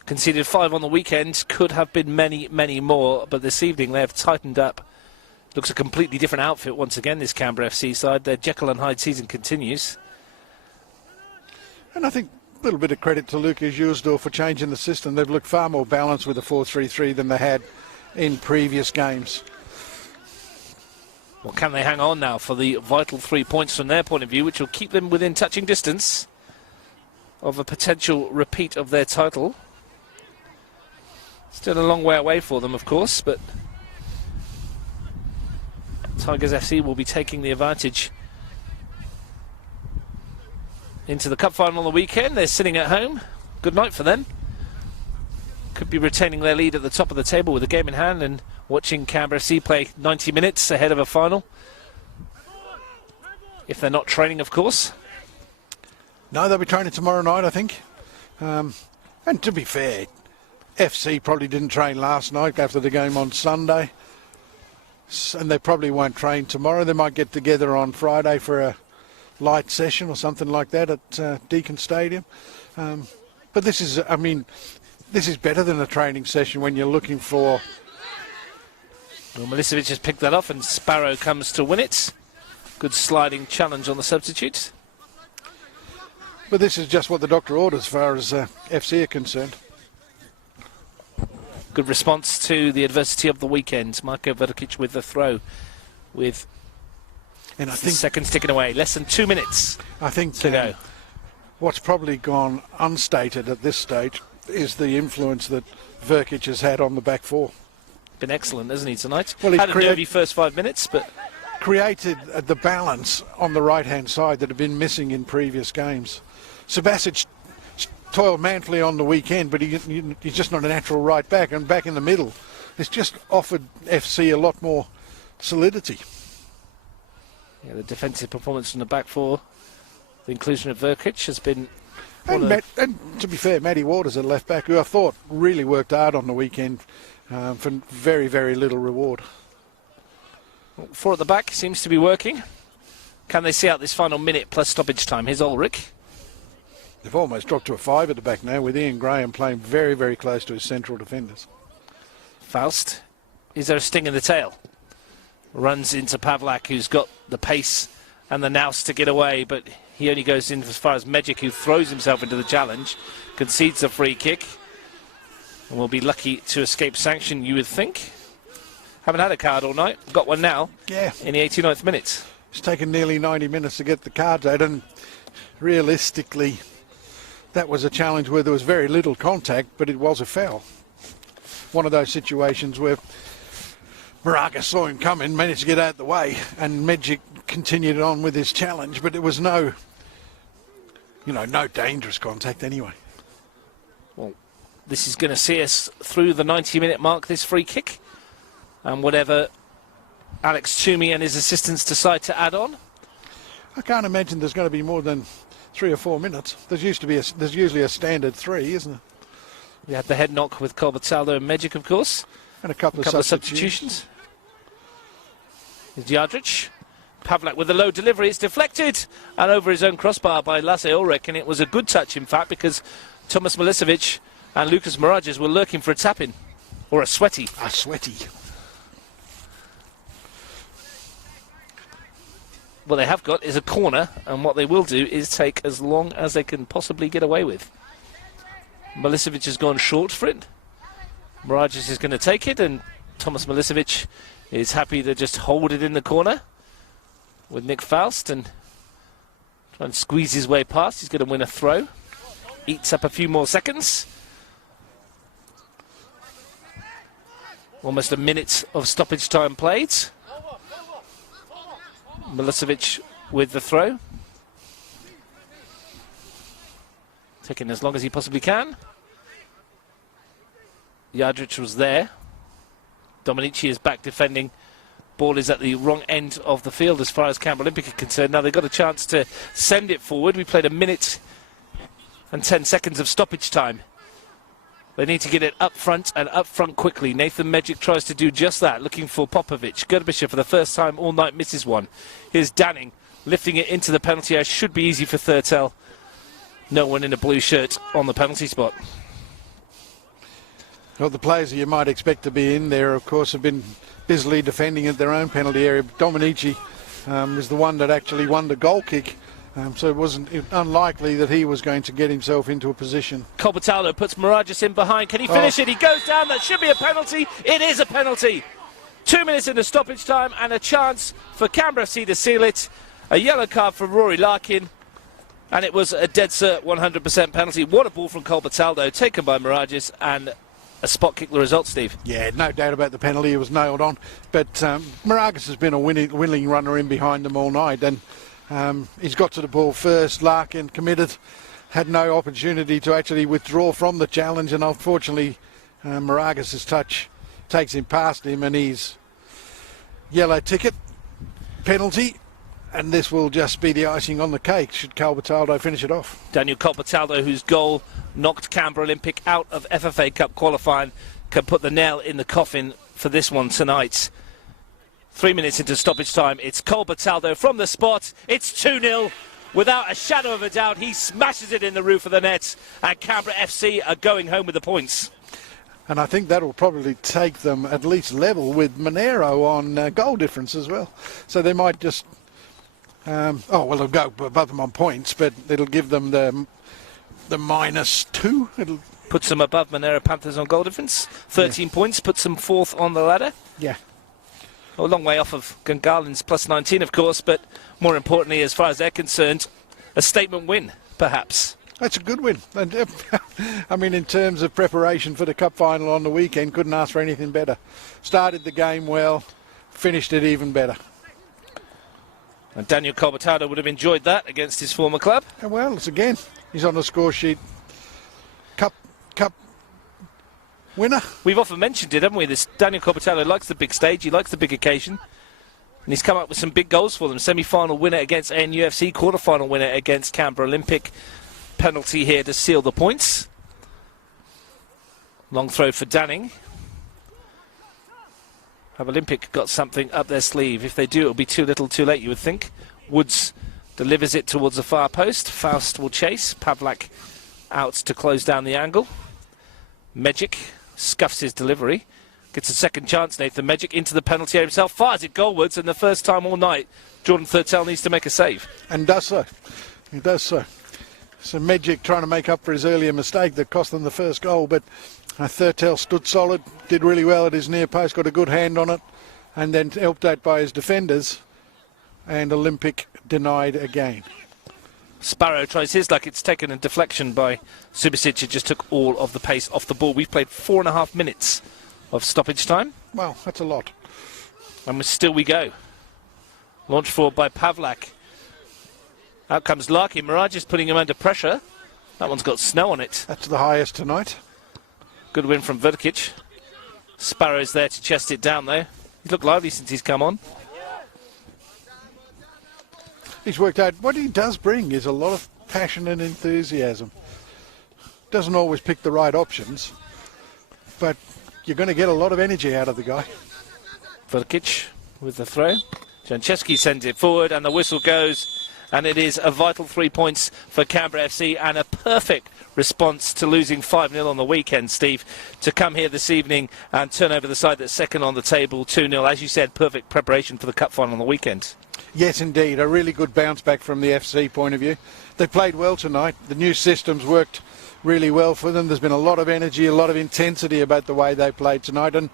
Conceded 5 on the weekend. Could have been many, many more, but this evening they have tightened up. Looks a completely different outfit once again, this Canberra FC side. Their Jekyll and Hyde season continues. And I think a little bit of credit to Lucas Juresdorf for changing the system. They've looked far more balanced with the 4-3-3 than they had in previous games. Well, can they hang on now for the vital 3 points from their point of view, which will keep them within touching distance of a potential repeat of their title? Still a long way away for them, of course, but Tigers FC will be taking the advantage into the cup final on the weekend. They're sitting at home. Good night for them. Could be retaining their lead at the top of the table with a game in hand and watching Canberra FC play 90 minutes ahead of a final. If they're not training, of course. No, they'll be training tomorrow night, I think. And to be fair, FC probably didn't train last night after the game on Sunday. And they probably won't train tomorrow. They might get together on Friday for a light session or something like that at Deakin Stadium. But this is, this is better than a training session when you're looking for... Well, Milicevic has picked that off and Sparrow comes to win it. Good sliding challenge on the substitute. But this is just what the doctor ordered as far as FC are concerned. Good response to the adversity of the weekend. Marko Vrkic with the throw with and I think seconds ticking away. Less than 2 minutes to go. What's probably gone unstated at this stage is the influence that Vrkic has had on the back four. Been excellent, hasn't he, tonight? Well, had a nervy first 5 minutes, but... created the balance on the right-hand side that had been missing in previous games. Subasic toiled manfully on the weekend, but he's just not a natural right back, and back in the middle. It's just offered FC a lot more solidity. Yeah, the defensive performance from the back four, the inclusion of Vrkic has been... And to be fair, Matty Waters at left back, who I thought really worked hard on the weekend for very, very little reward. Four at the back seems to be working. Can they see out this final minute plus stoppage time? Here's Ulrich. They've almost dropped to a 5 at the back now, with Ian Graham playing very, very close to his central defenders. Faust. Is there a sting in the tail? Runs into Pavlak, who's got the pace and the nous to get away, but he only goes in as far as Mejic, who throws himself into the challenge, concedes a free kick, and will be lucky to escape sanction, you would think. Haven't had a card all night. Got one now. Yeah. In the 89th minute. It's taken nearly 90 minutes to get the cards out, and realistically, that was a challenge where there was very little contact, but it was a foul. One of those situations where Moraga saw him coming, managed to get out of the way, and Mejic continued on with his challenge, but it was no dangerous contact anyway. Well, this is going to see us through the 90-minute mark, this free kick, and whatever Alex Toomey and his assistants decide to add on. I can't imagine there's going to be more than 3 or 4 minutes. There's usually a standard 3, isn't there? We had the head knock with Colbertaldo and Mejic, of course. And a couple of substitutions. Here's Jadric. Pavlak with a low delivery. It's deflected and over his own crossbar by Lasse Ulrich. And it was a good touch, in fact, because Thomas Milicevic and Lucas Mirages were lurking for a tap-in. Or a sweaty. A sweaty. What they have got is a corner, and what they will do is take as long as they can possibly get away with. Milicevic has gone short for it. Mirages is going to take it, and Thomas Milicevic is happy to just hold it in the corner with Nick Faust and try and squeeze his way past. He's going to win a throw. Eats up a few more seconds. Almost a minute of stoppage time played. Milicevic with the throw. Taking as long as he possibly can. Jadric was there. Dominici is back defending. Ball is at the wrong end of the field as far as Canberra Olympic are concerned. Now they've got a chance to send it forward. We played a minute and 10 seconds of stoppage time. They need to get it up front and up front quickly. Nathan Mejic tries to do just that, looking for Popovic. Gerbischer for the first time all night misses one. Here's Danning lifting it into the penalty area. Should be easy for Thurtell. No one in a blue shirt on the penalty spot. Well, the players that you might expect to be in there, of course, have been busily defending at their own penalty area. Dominici is the one that actually won the goal kick. So it wasn't unlikely that he was going to get himself into a position. Colbertaldo puts Mirages in behind. Can he finish it? He goes down. That should be a penalty. It is a penalty. 2 minutes into stoppage time and a chance for Canberra FC to seal it. A yellow card for Rory Larkin. And it was a dead cert 100% penalty. What a ball from Colbertaldo, taken by Mirages, and a spot kick the result, Steve. Yeah, no doubt about the penalty. It was nailed on. But Mirages has been a willing runner in behind them all night. And he's got to the ball first. Larkin committed, had no opportunity to actually withdraw from the challenge, and unfortunately Mirages' touch takes him past him, and he's yellow ticket, penalty, and this will just be the icing on the cake should Colbertaldo finish it off. Daniel Colbertaldo, whose goal knocked Canberra Olympic out of FFA Cup qualifying, can put the nail in the coffin for this one tonight. 3 minutes into stoppage time, it's Colbertaldo from the spot. It's 2-0. Without a shadow of a doubt, he smashes it in the roof of the net, and Canberra FC are going home with the points. And I think that'll probably take them at least level with Monero on goal difference as well. So they might just, they'll go above them on points, but it'll give them the -2. It'll puts them above Monero Panthers on goal difference. 13 points, puts them fourth on the ladder. Yeah. A long way off of Gungalin's +19, of course, but more importantly, as far as they're concerned, a statement win, perhaps. That's a good win. And, I mean, in terms of preparation for the cup final on the weekend, couldn't ask for anything better. Started the game well, finished it even better. And Daniel Colbertaldo would have enjoyed that against his former club. And well, it's again, he's on the score sheet. Cup winner. We've often mentioned it, haven't we? This Daniel Colbertaldo likes the big stage, he likes the big occasion. And he's come up with some big goals for them. Semi-final winner against NUFC, quarter-final winner against Canberra Olympic. Penalty here to seal the points. Long throw for Danning. Have Olympic got something up their sleeve? If they do, it'll be too little too late, you would think. Woods delivers it towards the far post. Faust will chase. Pavlak out to close down the angle. Megic scuffs his delivery. Gets a second chance, Nathan Megic, into the penalty area himself. Fires it goalwards, and the first time all night, Jordan Thurtell needs to make a save. And does so. He does so. So Megic trying to make up for his earlier mistake that cost them the first goal, but Thurtell stood solid, did really well at his near post, got a good hand on it, and then helped out by his defenders, and Olympic denied again. Sparrow tries his luck. It's taken a deflection by Subasic. It just took all of the pace off the ball. We've played 4.5 minutes of stoppage time. Well, that's a lot. And still we go. Launch forward by Pavlak. Out comes Larky. Mirage is putting him under pressure. That one's got snow on it. That's the highest tonight. Good win from Verkic. Sparrow's there to chest it down, though. He's looked lively since he's come on. He's worked out. What he does bring is a lot of passion and enthusiasm. Doesn't always pick the right options, but you're going to get a lot of energy out of the guy. Verkic with the throw. Janchevsky sends it forward, and the whistle goes, and it is a vital 3 points for Canberra FC, and a perfect response to losing 5-0 on the weekend, Steve, to come here this evening and turn over the side that's second on the table 2-0. As you said, perfect preparation for the cup final on the weekend. Yes, indeed. A really good bounce back from the FC point of view. They played well tonight. The new systems worked really well for them. There's been a lot of energy, a lot of intensity about the way they played tonight. And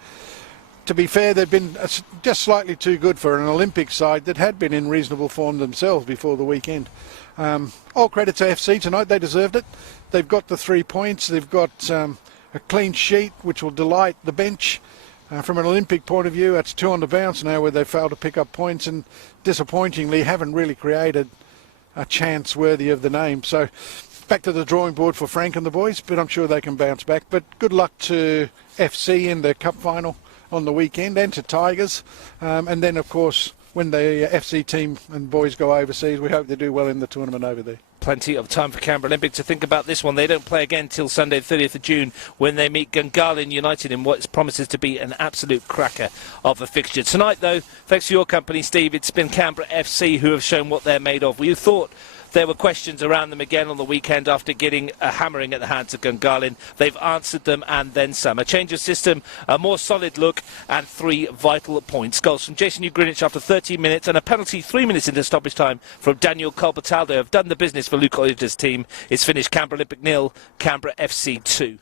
to be fair, they've been just slightly too good for an Olympic side that had been in reasonable form themselves before the weekend. All credit to FC tonight. They deserved it. They've got the 3 points. They've got a clean sheet, which will delight the bench. From an Olympic point of view, it's 2 on the bounce now where they failed to pick up points and disappointingly haven't really created a chance worthy of the name. So back to the drawing board for Frank and the boys, but I'm sure they can bounce back. But good luck to FC in the cup final on the weekend, and to Tigers. And then, of course, when the FC team and boys go overseas, we hope they do well in the tournament over there. Plenty of time for Canberra Olympic to think about this one. They don't play again till Sunday, 30th of June, when they meet Gungahlin United in what promises to be an absolute cracker of a fixture. Tonight, though, thanks for your company, Steve, it's been Canberra FC who have shown what they're made of. We thought there were questions around them again on the weekend after getting a hammering at the hands of Gungahlin. They've answered them and then some. A change of system, a more solid look, and 3 vital points. Goals from Jason Greenwich after 13 minutes, and a penalty 3 minutes into stoppage time from Daniel Colbertaldo have done the business for Luke Oider's team. It's finished Canberra Olympic 0, Canberra FC 2.